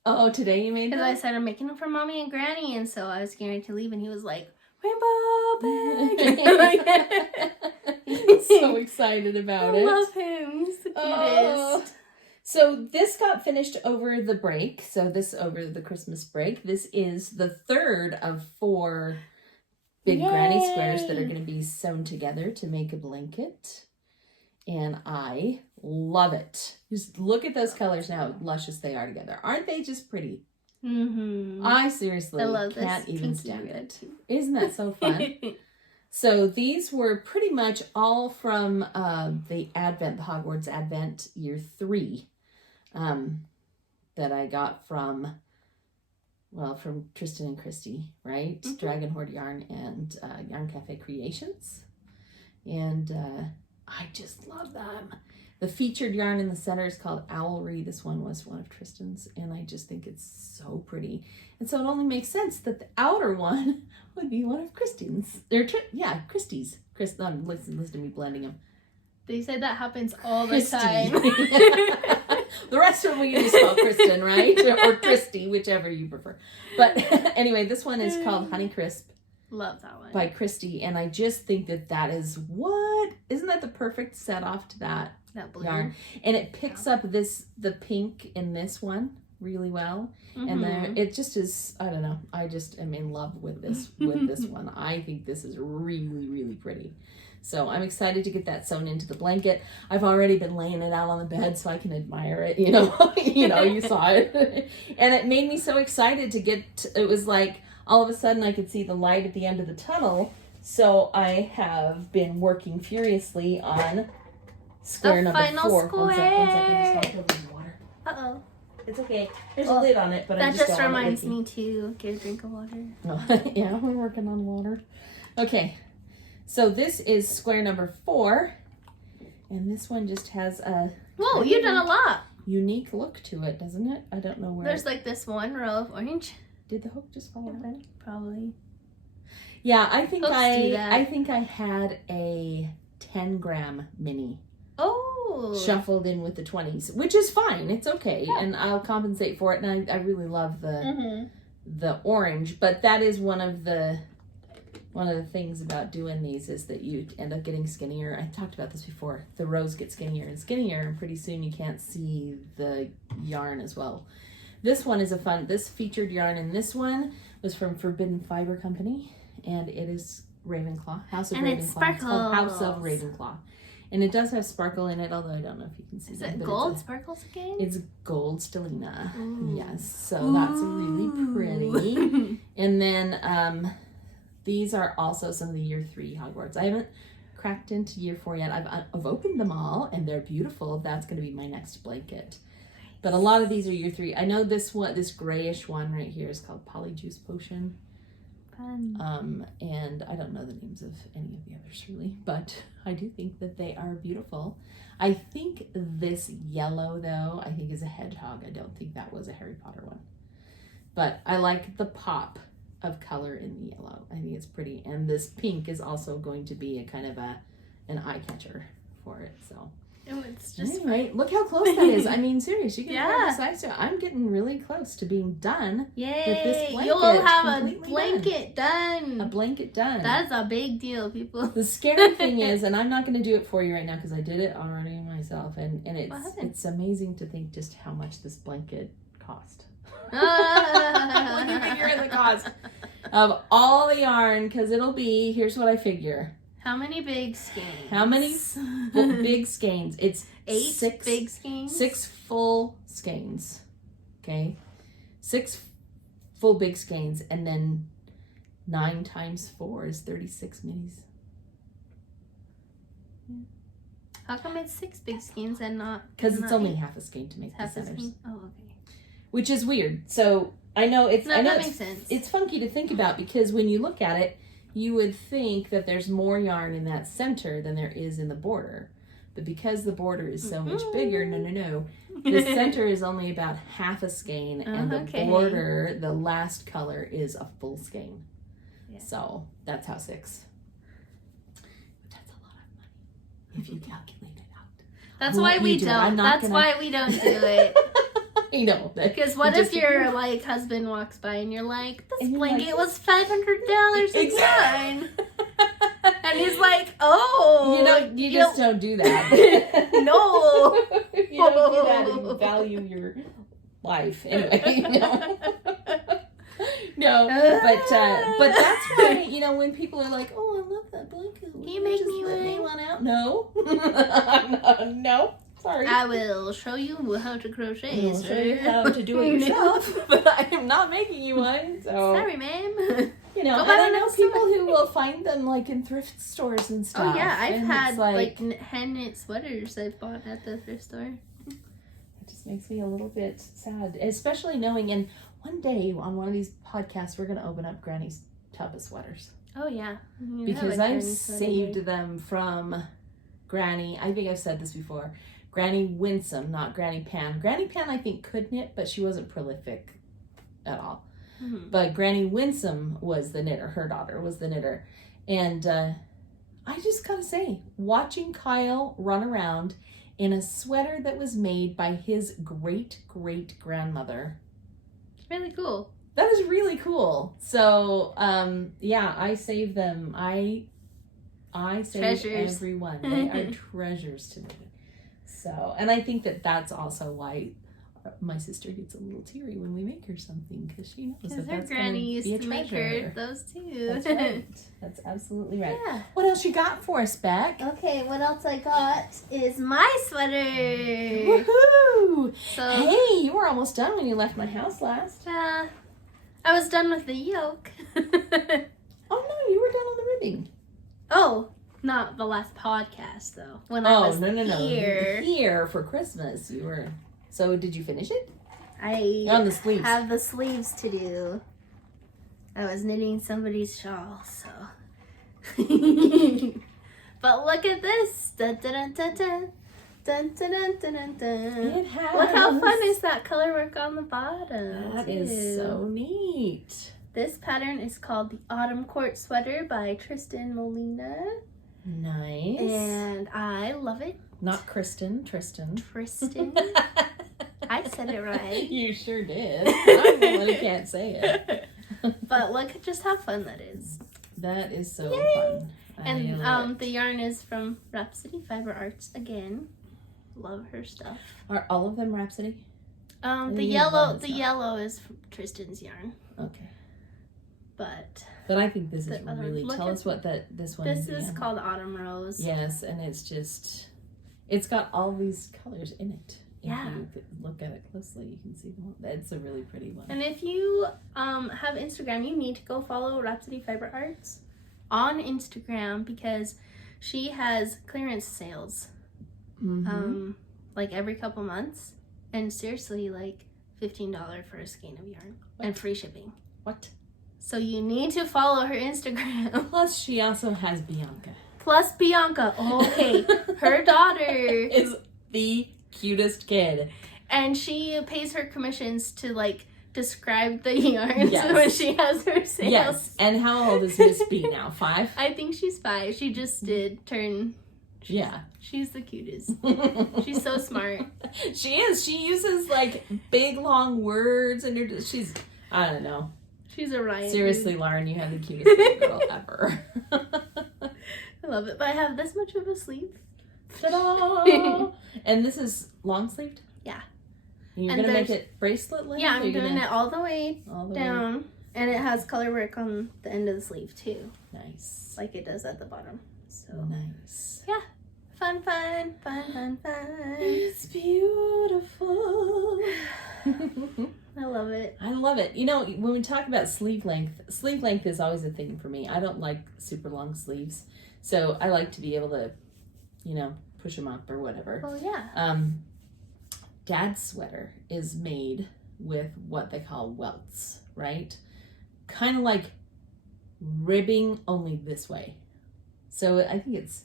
Oh, today you made Because I that? said I'm making them for Mommy and Granny, and so I was getting ready to leave, and he was like, "Rainbow bag!" He's so excited about I it. love him. He's the cutest. Oh. So this got finished over the break. So this over the Christmas break. This is the third of 4 big granny squares that are Yay. going to be sewn together to make a blanket. And I love it. Just look at those colors now, how luscious they are together. Aren't they just pretty? Mm-hmm. I seriously I love this can't even pinky stand red. it. Isn't that so fun? So these were pretty much all from the Hogwarts Advent Year 3 that I got from Tristan and Christy, right? Mhm. Dragon Horde Yarn and Yarn Cafe Creations. And I just love them. The featured yarn in the center is called Owlry. This one was one of Tristan's, and I just think it's so pretty. And so it only makes sense that the outer one would be one of Christine's. Christy's. Listen to me blending them. They say that happens all the Christy. time. The rest of them we can just call Tristan, right? Or Christy, whichever you prefer. But anyway, this one is called Honeycrisp. Love that one. By Christy. And I just think that is isn't that the perfect set off to that blue yarn? And it picks up the pink in this one really well. Mm-hmm. And there it just is, I don't know. I just am in love with this one. I think this is really, really pretty. So I'm excited to get that sewn into the blanket. I've already been laying it out on the bed so I can admire it, you know. You saw it. And it made me so excited to get it was like all of a sudden I could see the light at the end of the tunnel. So I have been working furiously on square number 4. One second. Just knocked over the water. Uh-oh. It's okay. There's a lid on it, but that I just just don't want it reminds leaking. me to get a drink of water. Oh, yeah, we're working on water. Okay. So this is square number 4, and this one just has a you've done a lot. Unique look to it, doesn't it? I don't know where. There's like this one row of orange. Did the hook just fall off? Probably. Yeah, I think Hooks do that. I think I had a 10-gram mini shuffled in with the 20s, which is fine. It's okay, and I'll compensate for it. And I really love the orange, but that is one of the things about doing these is that you end up getting skinnier. I talked about this before. The rows get skinnier and skinnier, and pretty soon you can't see the yarn as well. This one is this featured yarn, and this one was from Forbidden Fiber Company, and it is Ravenclaw, House of Ravenclaw. It's called House of Ravenclaw. And it does have sparkle in it, although I don't know if you can see it. Is it. it gold sparkles again? It's gold stellina. Ooh. Yes, so that's really pretty. And then these are also some of the year 3 Hogwarts. I haven't cracked into year 4 yet. I've opened them all, and they're beautiful. That's going to be my next blanket. But a lot of these are year 3. I know this grayish one right here is called Polyjuice Potion. Fun. And I don't know the names of any of the others really, but I do think that they are beautiful. I think this yellow though, I think is a hedgehog. I don't think that was a Harry Potter one. But I like the pop of color in the yellow. I think it's pretty. And this pink is also going to be a kind of an eye catcher for it. So it's just anyway, look how close that is. I mean, seriously, you can have the size. I'm getting really close to being done. Yay! With this blanket. You'll have a blanket done. A blanket done. That is a big deal, people. The scary thing is, and I'm not going to do it for you right now because I did it already myself, and it's amazing to think just how much this blanket cost. When you figure in the cost of all the yarn, because here's what I figure. How many big skeins? How many big skeins? It's 8 big skeins? 6 full skeins. Okay? 6 full big skeins, and then 9 times 4 is 36 minis. How come it's 6 big skeins and not? Because it's only half a skein to make the centers. Oh, okay. Which is weird. So I know that makes sense. It's funky to think about because when you look at it, you would think that there's more yarn in that center than there is in the border. But because the border is so much bigger, no. The center is only about half a skein, and the border, the last color, is a full skein. Yeah. So that's how 6. But that's a lot of money if you calculate it out. That's why we don't. That's why we don't do it. I know. Because what if your husband walks by and you're like, this blanket was $500 exactly. And he's like, oh. You just don't do that. No. You don't do that and value your life. Anyway, No, but that's why, when people are like, oh, I love that blanket. Can you make me one out? No. No. Sorry. I will show you how to crochet. I'll show you how to do it yourself, but I am not making you one. So sorry, ma'am. And I know people who will find them in thrift stores and stuff. Oh yeah, I've had hand knit sweaters I've bought at the thrift store. It just makes me a little bit sad, especially knowing. And one day on one of these podcasts, we're gonna open up Granny's tub of sweaters. Oh yeah, because I've saved them from Granny. I think I've said this before. Granny Winsome, not Granny Pan. Granny Pan, I think, could knit, but she wasn't prolific at all. Mm-hmm. But Granny Winsome was the knitter. Her daughter was the knitter. And I just gotta say, watching Kyle run around in a sweater that was made by his great-great-grandmother. Really cool. That is really cool. So, I save them. I save Treasures. everyone. They are treasures to me. So, and I think that that's also why my sister gets a little teary when we make her something, because she knows that her that's granny going to be a used to make treasure. her those too. That's right. That's absolutely right. Yeah. What else you got for us, Beck? Okay, what else I got is my sweater. Woohoo! So, Hey, you were almost done when you left my house last. I was done with the yoke. Oh no, you were done on the ribbing. Oh, not the last podcast though. When I was here. Here for Christmas, you were. So did you finish it? You're on the sleeves. Have the sleeves to do. I was knitting somebody's shawl, so. But look at this. Dun, dun, dun, dun, dun, dun, dun, dun, dun. It has. Look how fun is that color work on the bottom. That is so neat. This pattern is called the Autumn Quartz Sweater by Tristan Molina. Nice. And I love it. Not Kristen, Tristan. Tristan. I said it right. You sure did. I'm the one who can't say it. But look at just how fun that is. That is so Yay. fun. And the yarn is from Rhapsody Fiber Arts again. Love her stuff. Are all of them Rhapsody? The yellow is from Tristan's yarn. Okay. But I think this is other- really. look Tell at- us what this one is. this is again. called Autumn Rose. Yes, and it's got all these colors in it. Yeah. If you look at it closely, you can see them. It's a really pretty one. And if you have Instagram, you need to go follow Rhapsody Fiber Arts on Instagram because she has clearance sales like every couple months. And seriously, like $15 for a skein of yarn and free shipping. What? So you need to follow her Instagram. Plus, she also has Bianca. Plus Bianca. Okay, her daughter Is the cutest kid. and she pays her commissions to like describe the yarns Yes. when she has her sales. Yes. And how old is Miss B now? 5? I think she's 5. She just did turn. Yeah. She's the cutest. She's so smart. She is. She uses like big long words and she's, I don't know. She's a riot. Seriously, Lauren, you have the cutest little girl ever. I love it. But I have this much of a sleeve. Ta-da! And this is long sleeved? Yeah. You're And going to make there's- it bracelet length? Yeah, or I'm you're doing gonna- it all the way all the way? down. And it has color work on the end of the sleeve too. Nice. Like it does at the bottom. So Nice. fun, fun, fun, fun, fun. It's beautiful. I love it. I love it. You know, when we talk about sleeve length is always a thing for me. I don't like super long sleeves. So I like to be able to, push them up or whatever. Well, yeah. Dad's sweater is made with what they call welts, right? Kind of like ribbing, only this way. So I think it's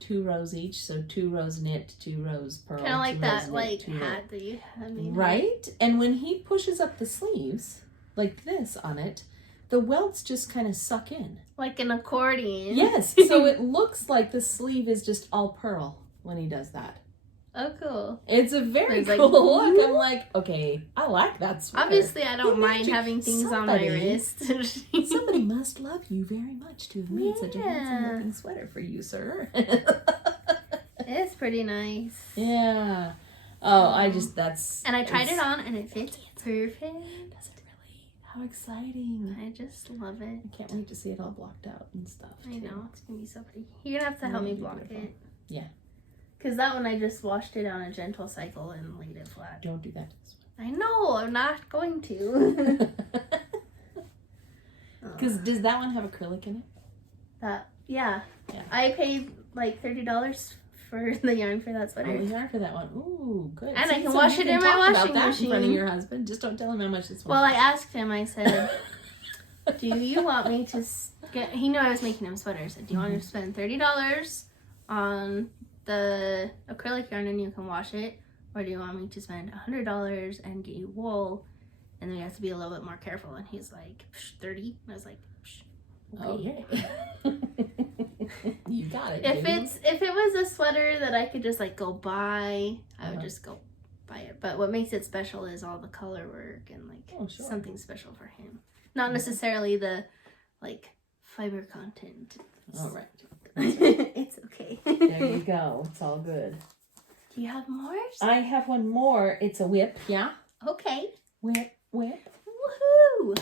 2 rows each. So 2 rows knit, 2 rows purl. Kind of like 2 rows that, knit, like 2 rows. hat that you have. Right? And when he pushes up the sleeves, like this on it, the welts just kind of suck in. Like an accordion. Yes. So it looks like the sleeve is just all purl when he does that. Oh, cool. It's a very It's like, cool look. I'm like, okay, I like that sweater. Obviously, I don't Who mind made you- having things on my wrist. Somebody must love you very much to have made such a handsome Yeah. looking sweater for you, sir. It's pretty nice. Yeah. Oh, that's... And I tried it's- it on, and it fits perfect. Does it really? How exciting. I just love it. I can't wait to see it all blocked out and stuff. I too. know, it's going to be so pretty. You're going to have to help me It'll be block beautiful. it. Yeah. Because that one, I just washed it on a gentle cycle and laid it flat. Don't do that to this I know, I'm not going to. one. Because does that one have acrylic in it? Yeah. Yeah. I paid like $30 for the yarn for that Oh, sweater. we are for that one. Ooh, good. And I can so wash you it in my talk about washing that in front of machine. your husband. Just don't tell him how much this one Well, I asked him, I said, do you want me to get, he knew I was making him sweaters. I said, do you want me to spend $30 on the acrylic yarn and you can wash it? Or do you want me to spend $100 and get you wool? And then you have to be a little bit more careful. And he's like, 30? And I was like, okay. You got it. If it was a sweater that I could just like go buy, I would just go buy it. But what makes it special is all the color work and like something special for him. Not necessarily the like fiber content. All right. It's okay. There you go. It's all good. Do you have more? I have one more. It's a whip. Yeah. Okay. Whip. Woohoo!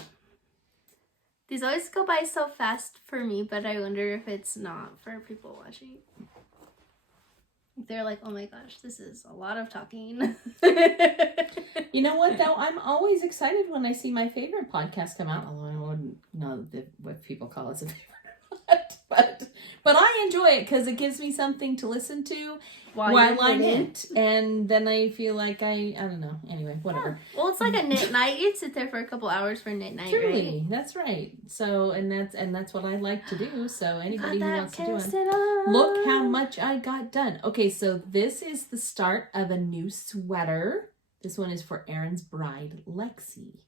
These always go by so fast for me, but I wonder if it's not for people watching. They're like, oh my gosh, this is a lot of talking. You know what, though? I'm always excited when I see my favorite podcast come out, although I wouldn't know what people call us a favorite but I enjoy it because it gives me something to listen to while I knit. And then I feel like I don't know. Anyway, whatever. Yeah. Well, it's like a knit night. You'd sit there for a couple hours for knit night, Truly, right? That's right. So, and that's what I like to do. So anybody who wants to do it. On. Look how much I got done. Okay, so this is the start of a new sweater. This one is for Erin's bride, Lexi.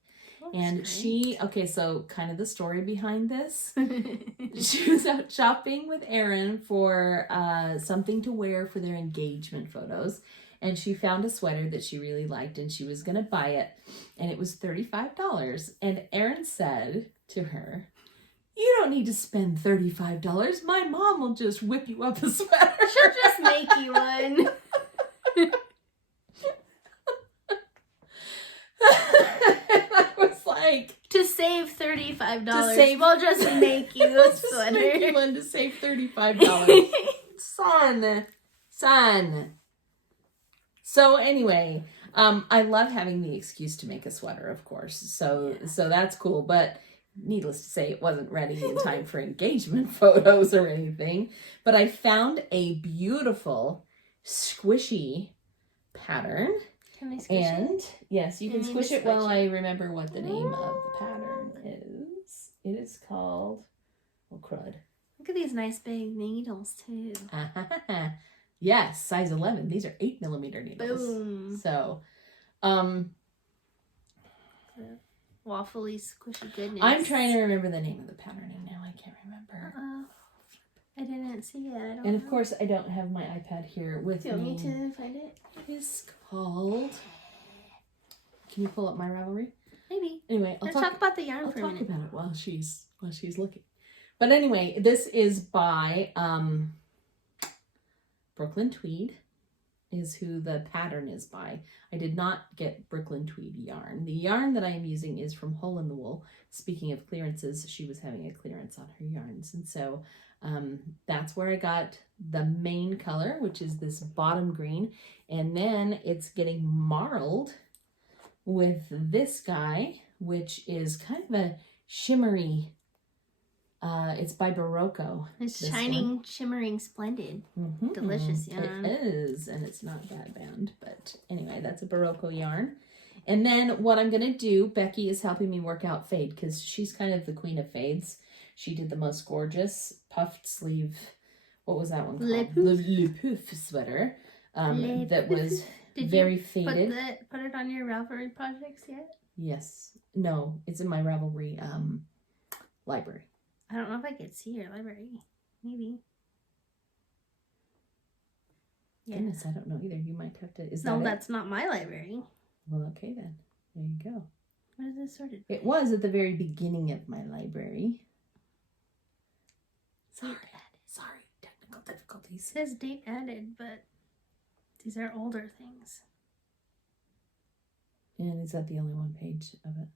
And so kind of the story behind this. She was out shopping with Erin for something to wear for their engagement photos. And she found a sweater that she really liked and she was going to buy it. And it was $35. And Erin said to her, "You don't need to spend $35. My mom will just whip you up a sweater. She'll just make you one." Like, to save $35, we'll just make you a sweater. Just make you one to save $35. Son. So anyway, I love having the excuse to make a sweater, of course. So that's cool. But needless to say, it wasn't ready in time for engagement photos or anything. But I found a beautiful squishy pattern. Can I squish it? Yes, you can squish it while I remember what the name of the pattern is. It is called, crud. Look at these nice big needles too. Yes, size 11. These are 8mm needles. Boom. So, waffly squishy goodness. I'm trying to remember the name of the patterning now. I can't remember. I didn't see it. And of course, I don't have my iPad here with me. Do you want me to find it? It is called. Can you pull up my Ravelry? Maybe. Anyway, Let's talk about the yarn for a minute. I'll talk about it while she's looking. But anyway, this is by Brooklyn Tweed, is who the pattern is by. I did not get Brooklyn Tweed yarn. The yarn that I am using is from Hole in the Wool. Speaking of clearances, she was having a clearance on her yarns, and so that's where I got the main color, which is this bottom green, and then it's getting marled with this guy, which is kind of a shimmery. It's by Barocco. It's shining, shimmering, splendid. Mm-hmm. Delicious yarn. It is, and it's not bad bound. But anyway, that's a Barocco yarn. And then what I'm going to do, Becky is helping me work out fade because she's kind of the queen of fades. She did the most gorgeous puffed sleeve, what was that one called? Le Pouf sweater that was very faded. Put it on your Ravelry projects yet? Yes. No, it's in my Ravelry library. I don't know if I could see your library. Maybe. Yeah. Goodness, I don't know either. You might have to. That's not my library. Well, okay then. There you go. What is this sorted? It was at the very beginning of my library. Sorry, technical difficulties. It says date added, but these are older things. And is that the only one page of it?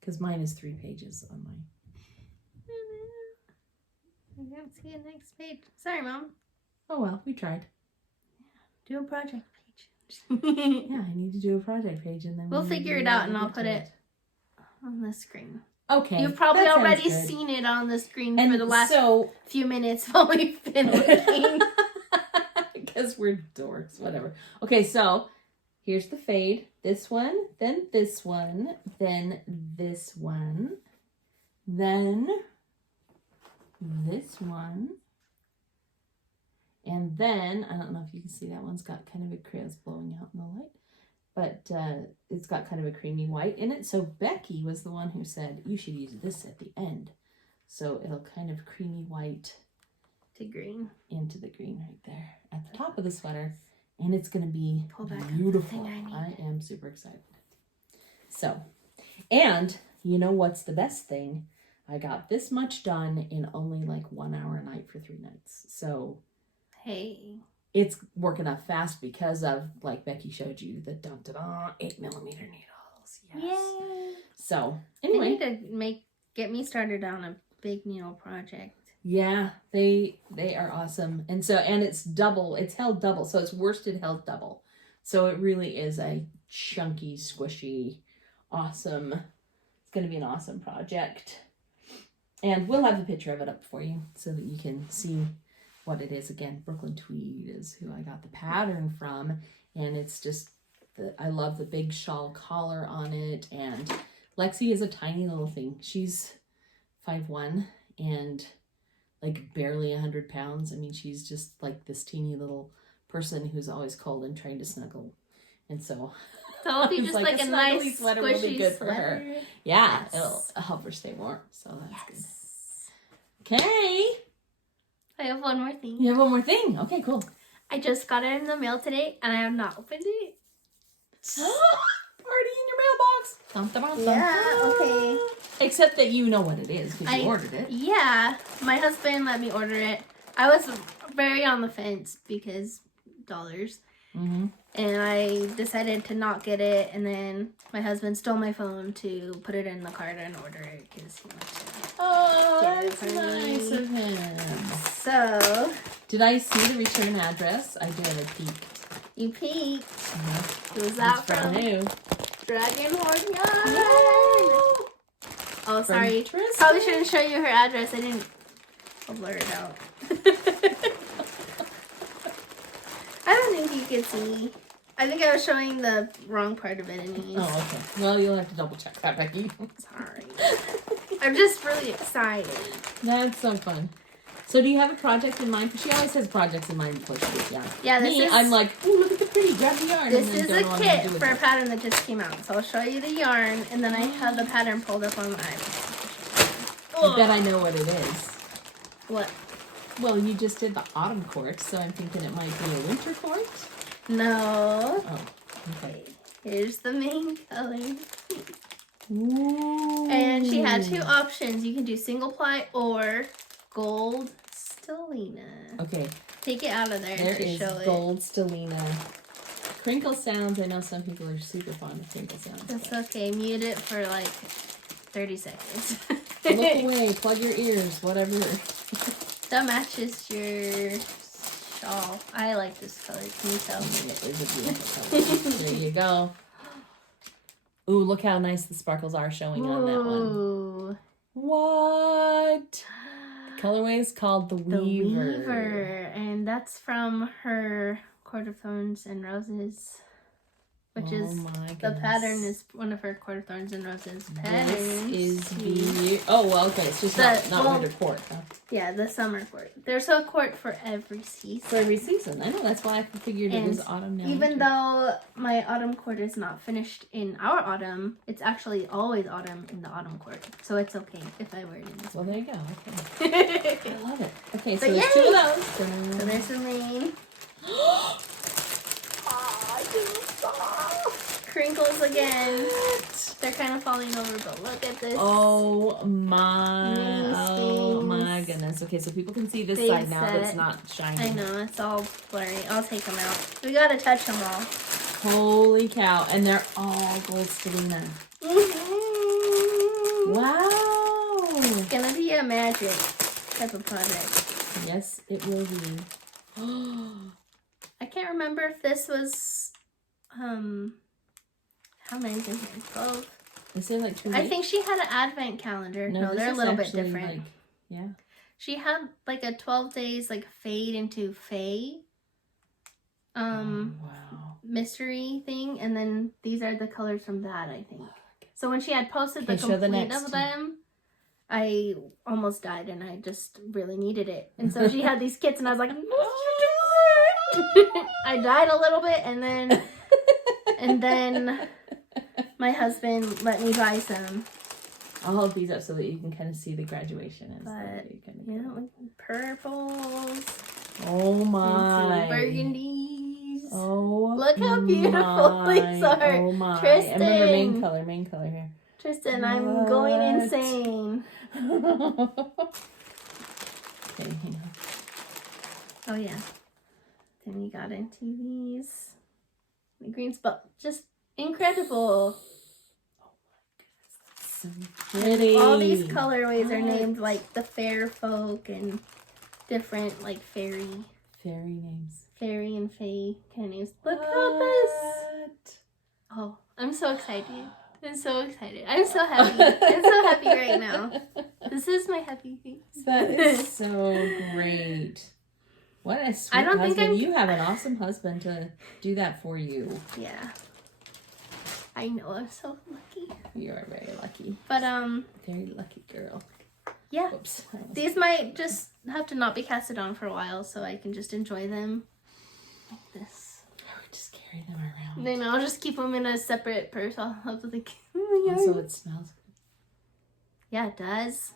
Because mine is 3 pages on mine. I can't see a next page. Sorry, Mom. Oh well, we tried. Do a project page. Yeah, I need to do a project page, and then we'll figure it out, and I'll put it on the screen. Okay. You've probably already seen it on the screen for the last few minutes while we've been looking. Because we're dorks, whatever. Okay, so here's the fade. This one, then this one, then this one, then this one, and then, I don't know if you can see, that one's got kind of a cream, it's blowing out in the light, but it's got kind of a creamy white in it. So Becky was the one who said, you should use this at the end. So it'll kind of creamy white to green. Into the green right there at the top of the sweater. And it's going to be Pull back beautiful. I am super excited. So, and you know what's the best thing? I got this much done in only like 1 hour a night for 3 nights. So, hey, it's working up fast because of, like Becky showed you, the 8mm needles. Yes. Yay! So, They anyway. need to get me started on a big needle project. Yeah, they are awesome. And it's double. It's held double. So it's worsted held double. So it really is a chunky, squishy, awesome. It's going to be an awesome project. And we'll have the picture of it up for you so that you can see what it is. Again, Brooklyn Tweed is who I got the pattern from. And it's just, I love the big shawl collar on it. And Lexi is a tiny little thing. She's 5'1" and like barely 100 pounds. I mean, she's just like this teeny little person who's always cold and trying to snuggle. And so it'll be just like a nice sweater squishy will be good sweater. for her. Yeah, Yes. it'll help her stay warm. So that's Yes. good. Okay. I have one more thing. You have one more thing. Okay, cool. I just got it in the mail today, and I have not opened it. Already in your mailbox. Dum, dum, dum, dum. Yeah, okay. Except that you know what it is because you ordered it. Yeah, my husband let me order it. I was very on the fence because dollars. Mm-hmm. And I decided to not get it, and then my husband stole my phone to put it in the cart and order it because he wants to. Oh, Get it that's for nice me. of him. So, Did I see the return address? I did. I peeked. you peeked. Uh-huh. Who's that It's from? who? Dragonhorn Yarn. Yay! Oh, sorry. Tristan. Probably shouldn't show you her address. I didn't. I'll blur it out. I don't think you can see. I think I was showing the wrong part of it anyways. Oh, okay. Well, you'll have to double check that, Becky. Sorry. I'm just really excited. That's so fun. So do you have a project in mind? Because she always has projects in mind before she gets yarn. Yeah, this Me, is... I'm like, ooh, look at the pretty, grab the yarn. This and then is don't a know what I'm gonna kit do with for a it. pattern that just came out. So I'll show you the yarn, and then I have the pattern pulled up on my iPad. I bet I know what it is. What? Well, you just did the autumn court, so I'm thinking it might be a winter court. No. Oh, okay. Here's the main color. Ooh. And she had 2 options. You can do single ply or gold stellina. Okay, Take it out of there there to is show it. gold stellina. Crinkle sounds. I know some people are super fond of crinkle sounds. That's okay. Mute it for like 30 seconds. Look away. Plug your ears. Whatever. That matches your shawl. I like this color. Can you tell? I mean, it is a beautiful color. There you go. Ooh, look how nice the sparkles are showing on that one. Ooh. What? The colorway is called the The Weaver. Weaver. And that's from her Court of Thorns and Roses. Which is my the goodness. pattern is one of her Court of Thorns and Roses patterns. This is oh well, okay. It's just not winter court. Huh? Yeah, the summer court. There's a court for every season. For every season. I know, that's why I figured it was autumn now. Even though my autumn court is not finished in our autumn, it's actually always autumn in the autumn court. So it's okay if I wear it in this well, one. there you go. Okay. I love it. Okay, so But there's yay! 2 of those. So there's the main. Crinkles again. What? They're kind of falling over, but look at this. Oh my Things. goodness. Okay, so people can see this Big side now, but it's set. not shiny. I know, it's all blurry. I'll take them out. We gotta touch them all. Holy cow. And they're all gold stellina. Wow. It's gonna be a magic type of project. Yes, it will be. I can't remember if this was, how many is in here? 12? Is there like 2 I think she had an advent calendar. No, this they're a is little bit actually, different. like, yeah. She had like a 12 days like fade into Fae Wow. mystery thing, and then these are the colors from that, I think. So when she had posted Okay, the show the complete next of two. them, I almost died and I just really needed it. And so she had these kits and I was like, I died a little bit, and then my husband let me buy some. I'll hold these up so that you can kind of see the graduation. With purples. Oh my. Burgundies. Oh, look how beautiful these are. Oh my. Tristan. And remember main color here. Tristan, What? I'm going insane. Okay, hang on. Oh yeah. Then we got into these. The green spot. Just incredible. So pretty. All these colorways are named like the fair folk and different like fairy names. Fairy and fae kind of names. Look at this. Oh, I'm so excited. I'm so excited. I'm so happy. I'm so happy right now. This is my happy face. That is so great. What a sweet husband. You have an awesome husband to do that for you. Yeah. I know, I'm so lucky. You are very lucky. But, very lucky girl. Yeah. Oops. These might just have to not be casted on for a while so I can just enjoy them like this. I would just carry them around. Then I'll just keep them in a separate purse. I'll have to think. Also, it smells Yeah, it does.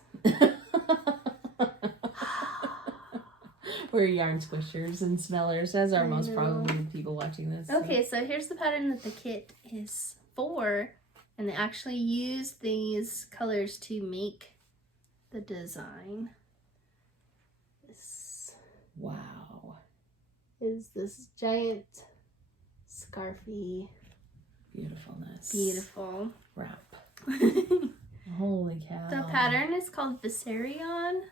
We're yarn squishers and smellers, as are most probably the people watching this. Okay, so here's the pattern that the kit is for, and they actually use these colors to make the design. This Wow. is this giant scarfy Beautifulness. beautiful Wrap. Holy cow. The pattern is called Viscerion.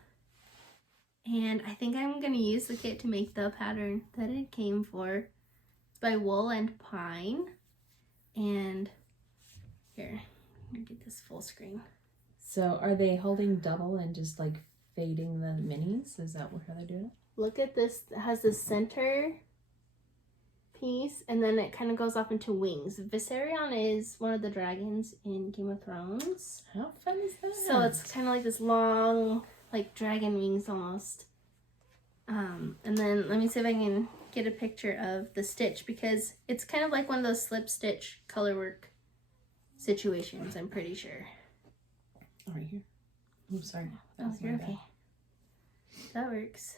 And I think I'm going to use the kit to make the pattern that it came for. It's by Wool and Pine. And here, I'm going to get this full screen. So are they holding double and just like fading the minis? Is that how they're doing it? Look at this. It has the center piece and then it kind of goes off into wings. Viscerion is one of the dragons in Game of Thrones. How fun is that? So it's kind of like this long, like dragon wings almost. And then let me see if I can get a picture of the stitch because it's kind of like one of those slip stitch color work situations, I'm pretty sure. Oh, right here. I'm sorry. Oh, you're okay. That works.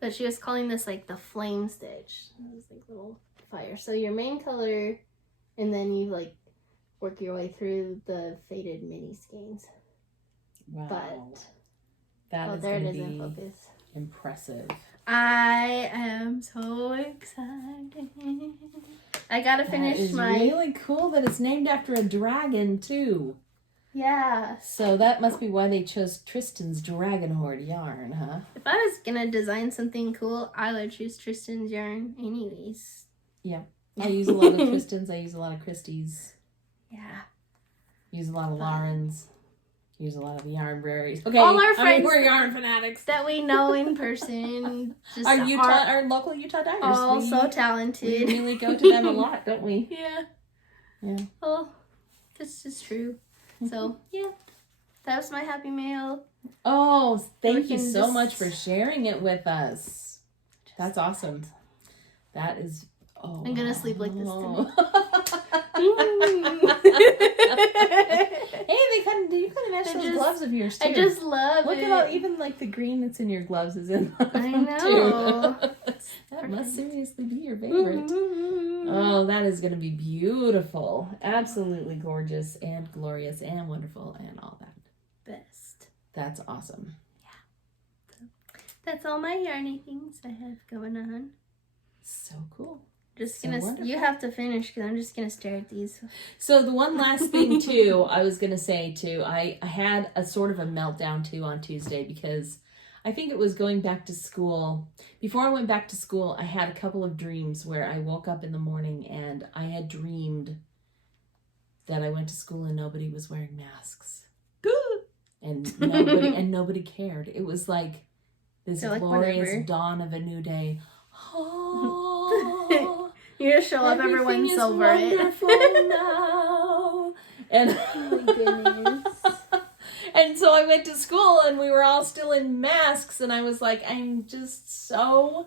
But she was calling this like the flame stitch. It was like little fire. So your main color, and then you like work your way through the faded mini skeins. Wow. But that is there it going is to in be focus. impressive. I am so excited. I gotta finish It's my. really cool that it's named after a dragon too. Yeah. So that must be why they chose Tristan's Dragon Horde yarn, huh? If I was gonna design something cool, I would choose Tristan's yarn anyways. Yeah. I use a lot of Tristans. I use a lot of Christie's. Yeah. Use a lot of Laurens. Use a lot of the yarn berries. Okay, all our friends we're yarn fanatics that we know in person. Just our local Utah dyers. All so We talented. really go to them a lot, don't we? Yeah. Yeah. Well, this is true. So yeah, that was my happy mail. Oh, thank you can so just- much for sharing it with us. That's awesome. That is. Oh, I'm gonna sleep like this tonight. Hey, you kind of match those gloves of yours too. I just love Look it. at all, even like the green that's in your gloves is in I them know. too. That must seriously be your favorite. Oh, that is going to be beautiful. Absolutely gorgeous and glorious and wonderful and all that. Best. That's awesome. That's all my yarny things I have going on. So cool. Just So gonna. wonderful. You have to finish because I'm just gonna stare at these. So the one last thing too, I was gonna say too, I had a sort of a meltdown too on Tuesday because I think it was going back to school. Before I went back to school, I had a couple of dreams where I woke up in the morning and I had dreamed that I went to school and nobody was wearing masks. And nobody cared. It was like this They're like, glorious whatever. dawn of a new day. Oh, You're gonna show up, everything everyone's is over it. wonderful now. And Oh my goodness. and so I went to school and we were all still in masks and I was like, I'm just so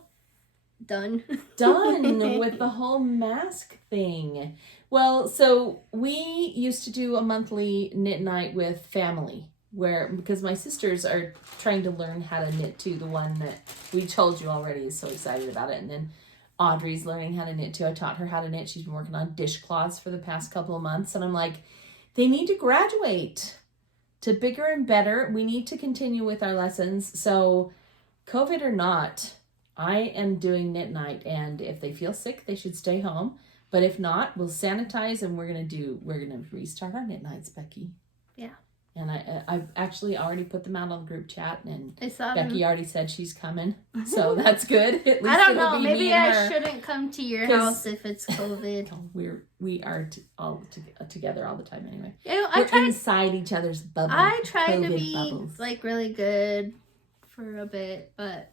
Done. done with the whole mask thing. Well, so we used to do a monthly knit night with family, because my sisters are trying to learn how to knit too. The one that we told you already is so excited about it. And then Audrey's learning how to knit too. I taught her how to knit. She's been working on dishcloths for the past couple of months. And I'm like, they need to graduate to bigger and better. We need to continue with our lessons. So COVID or not, I am doing knit night. And if they feel sick, they should stay home. But if not, we'll sanitize and we're gonna restart our knit nights, Becky. Yeah. And I've actually already put them out on the group chat, and I saw Becky already said she's coming, so that's good. At least I don't it'll know. be Maybe me and I her. shouldn't come to your house if it's COVID. We are all together all the time anyway. You know, We're inside each other's bubbles. I tried to COVID be bubbles. like really good for a bit, but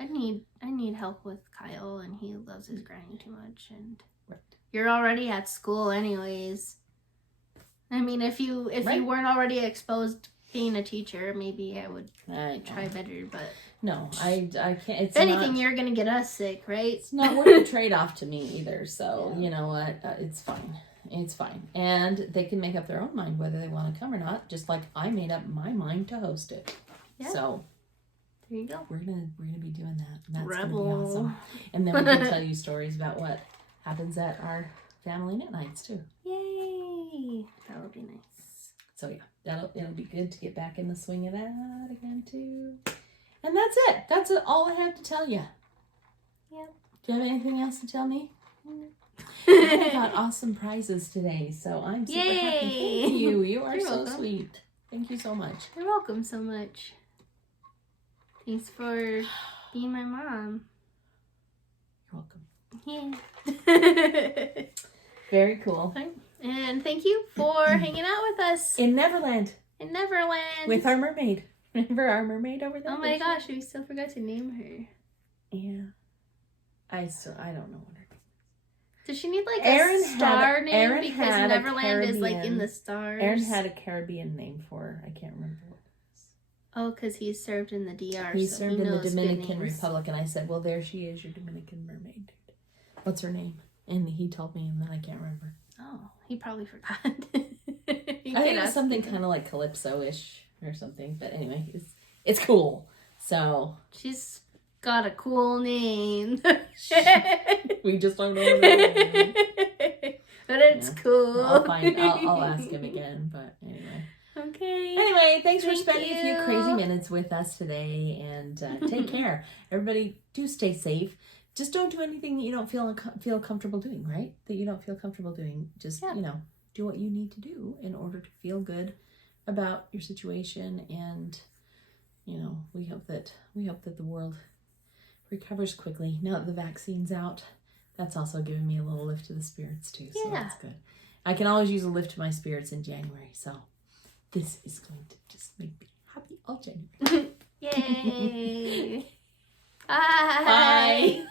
I need help with Kyle, and he loves his grinding too much, and right. You're already at school anyways. I mean, if you weren't already exposed to being a teacher, maybe I would try better, but no, I can't. It's if anything, not, you're gonna get us sick, right? It's not worth a trade-off to me either. So you know what? It's fine. It's fine, and they can make up their own mind whether they want to come or not. Just like I made up my mind to host it. Yeah. So there you go. We're gonna be doing that. And that's Rebel. gonna be awesome. And then we can tell you stories about what happens at our family knit nights too. Yay! That would be nice. So yeah, it'll be good to get back in the swing of that again too. And that's it. That's all I have to tell you. Yeah. Do you have anything else to tell me? I got awesome prizes today, so I'm super happy. Thank you. You are so sweet. Thank you so much. You're welcome so much. Thanks for being my mom. You're welcome. Yeah. Very cool. And thank you for hanging out with us in Neverland. In Neverland. With our mermaid. Remember our mermaid over there? Oh my gosh, we still forgot to name her. Yeah. I don't know what her name is. Does she need like a star name? Because Neverland is like in the stars. Aaron had a Caribbean name for her. I can't remember what it was. Oh, because he served in the DR. He served in the Dominican Republic, and I said, well, there she is, your Dominican mermaid. What's her name? And he told me, and then I can't remember. Oh, he probably forgot. I think it was something kind of like Calypso-ish or something. But anyway, it's cool. So she's got a cool name. We just don't know her name. But it's cool. I'll ask him again. But anyway. Okay. Anyway, thanks for spending a few crazy minutes with us today, and take care. Everybody, do stay safe. Just don't do anything that you don't feel comfortable doing, right? That you don't feel comfortable doing. Just, do what you need to do in order to feel good about your situation. And, we hope that the world recovers quickly. Now that the vaccine's out, that's also giving me a little lift to the spirits too. So that's good. I can always use a lift to my spirits in January. So this is going to just make me happy all January. Yay. Bye.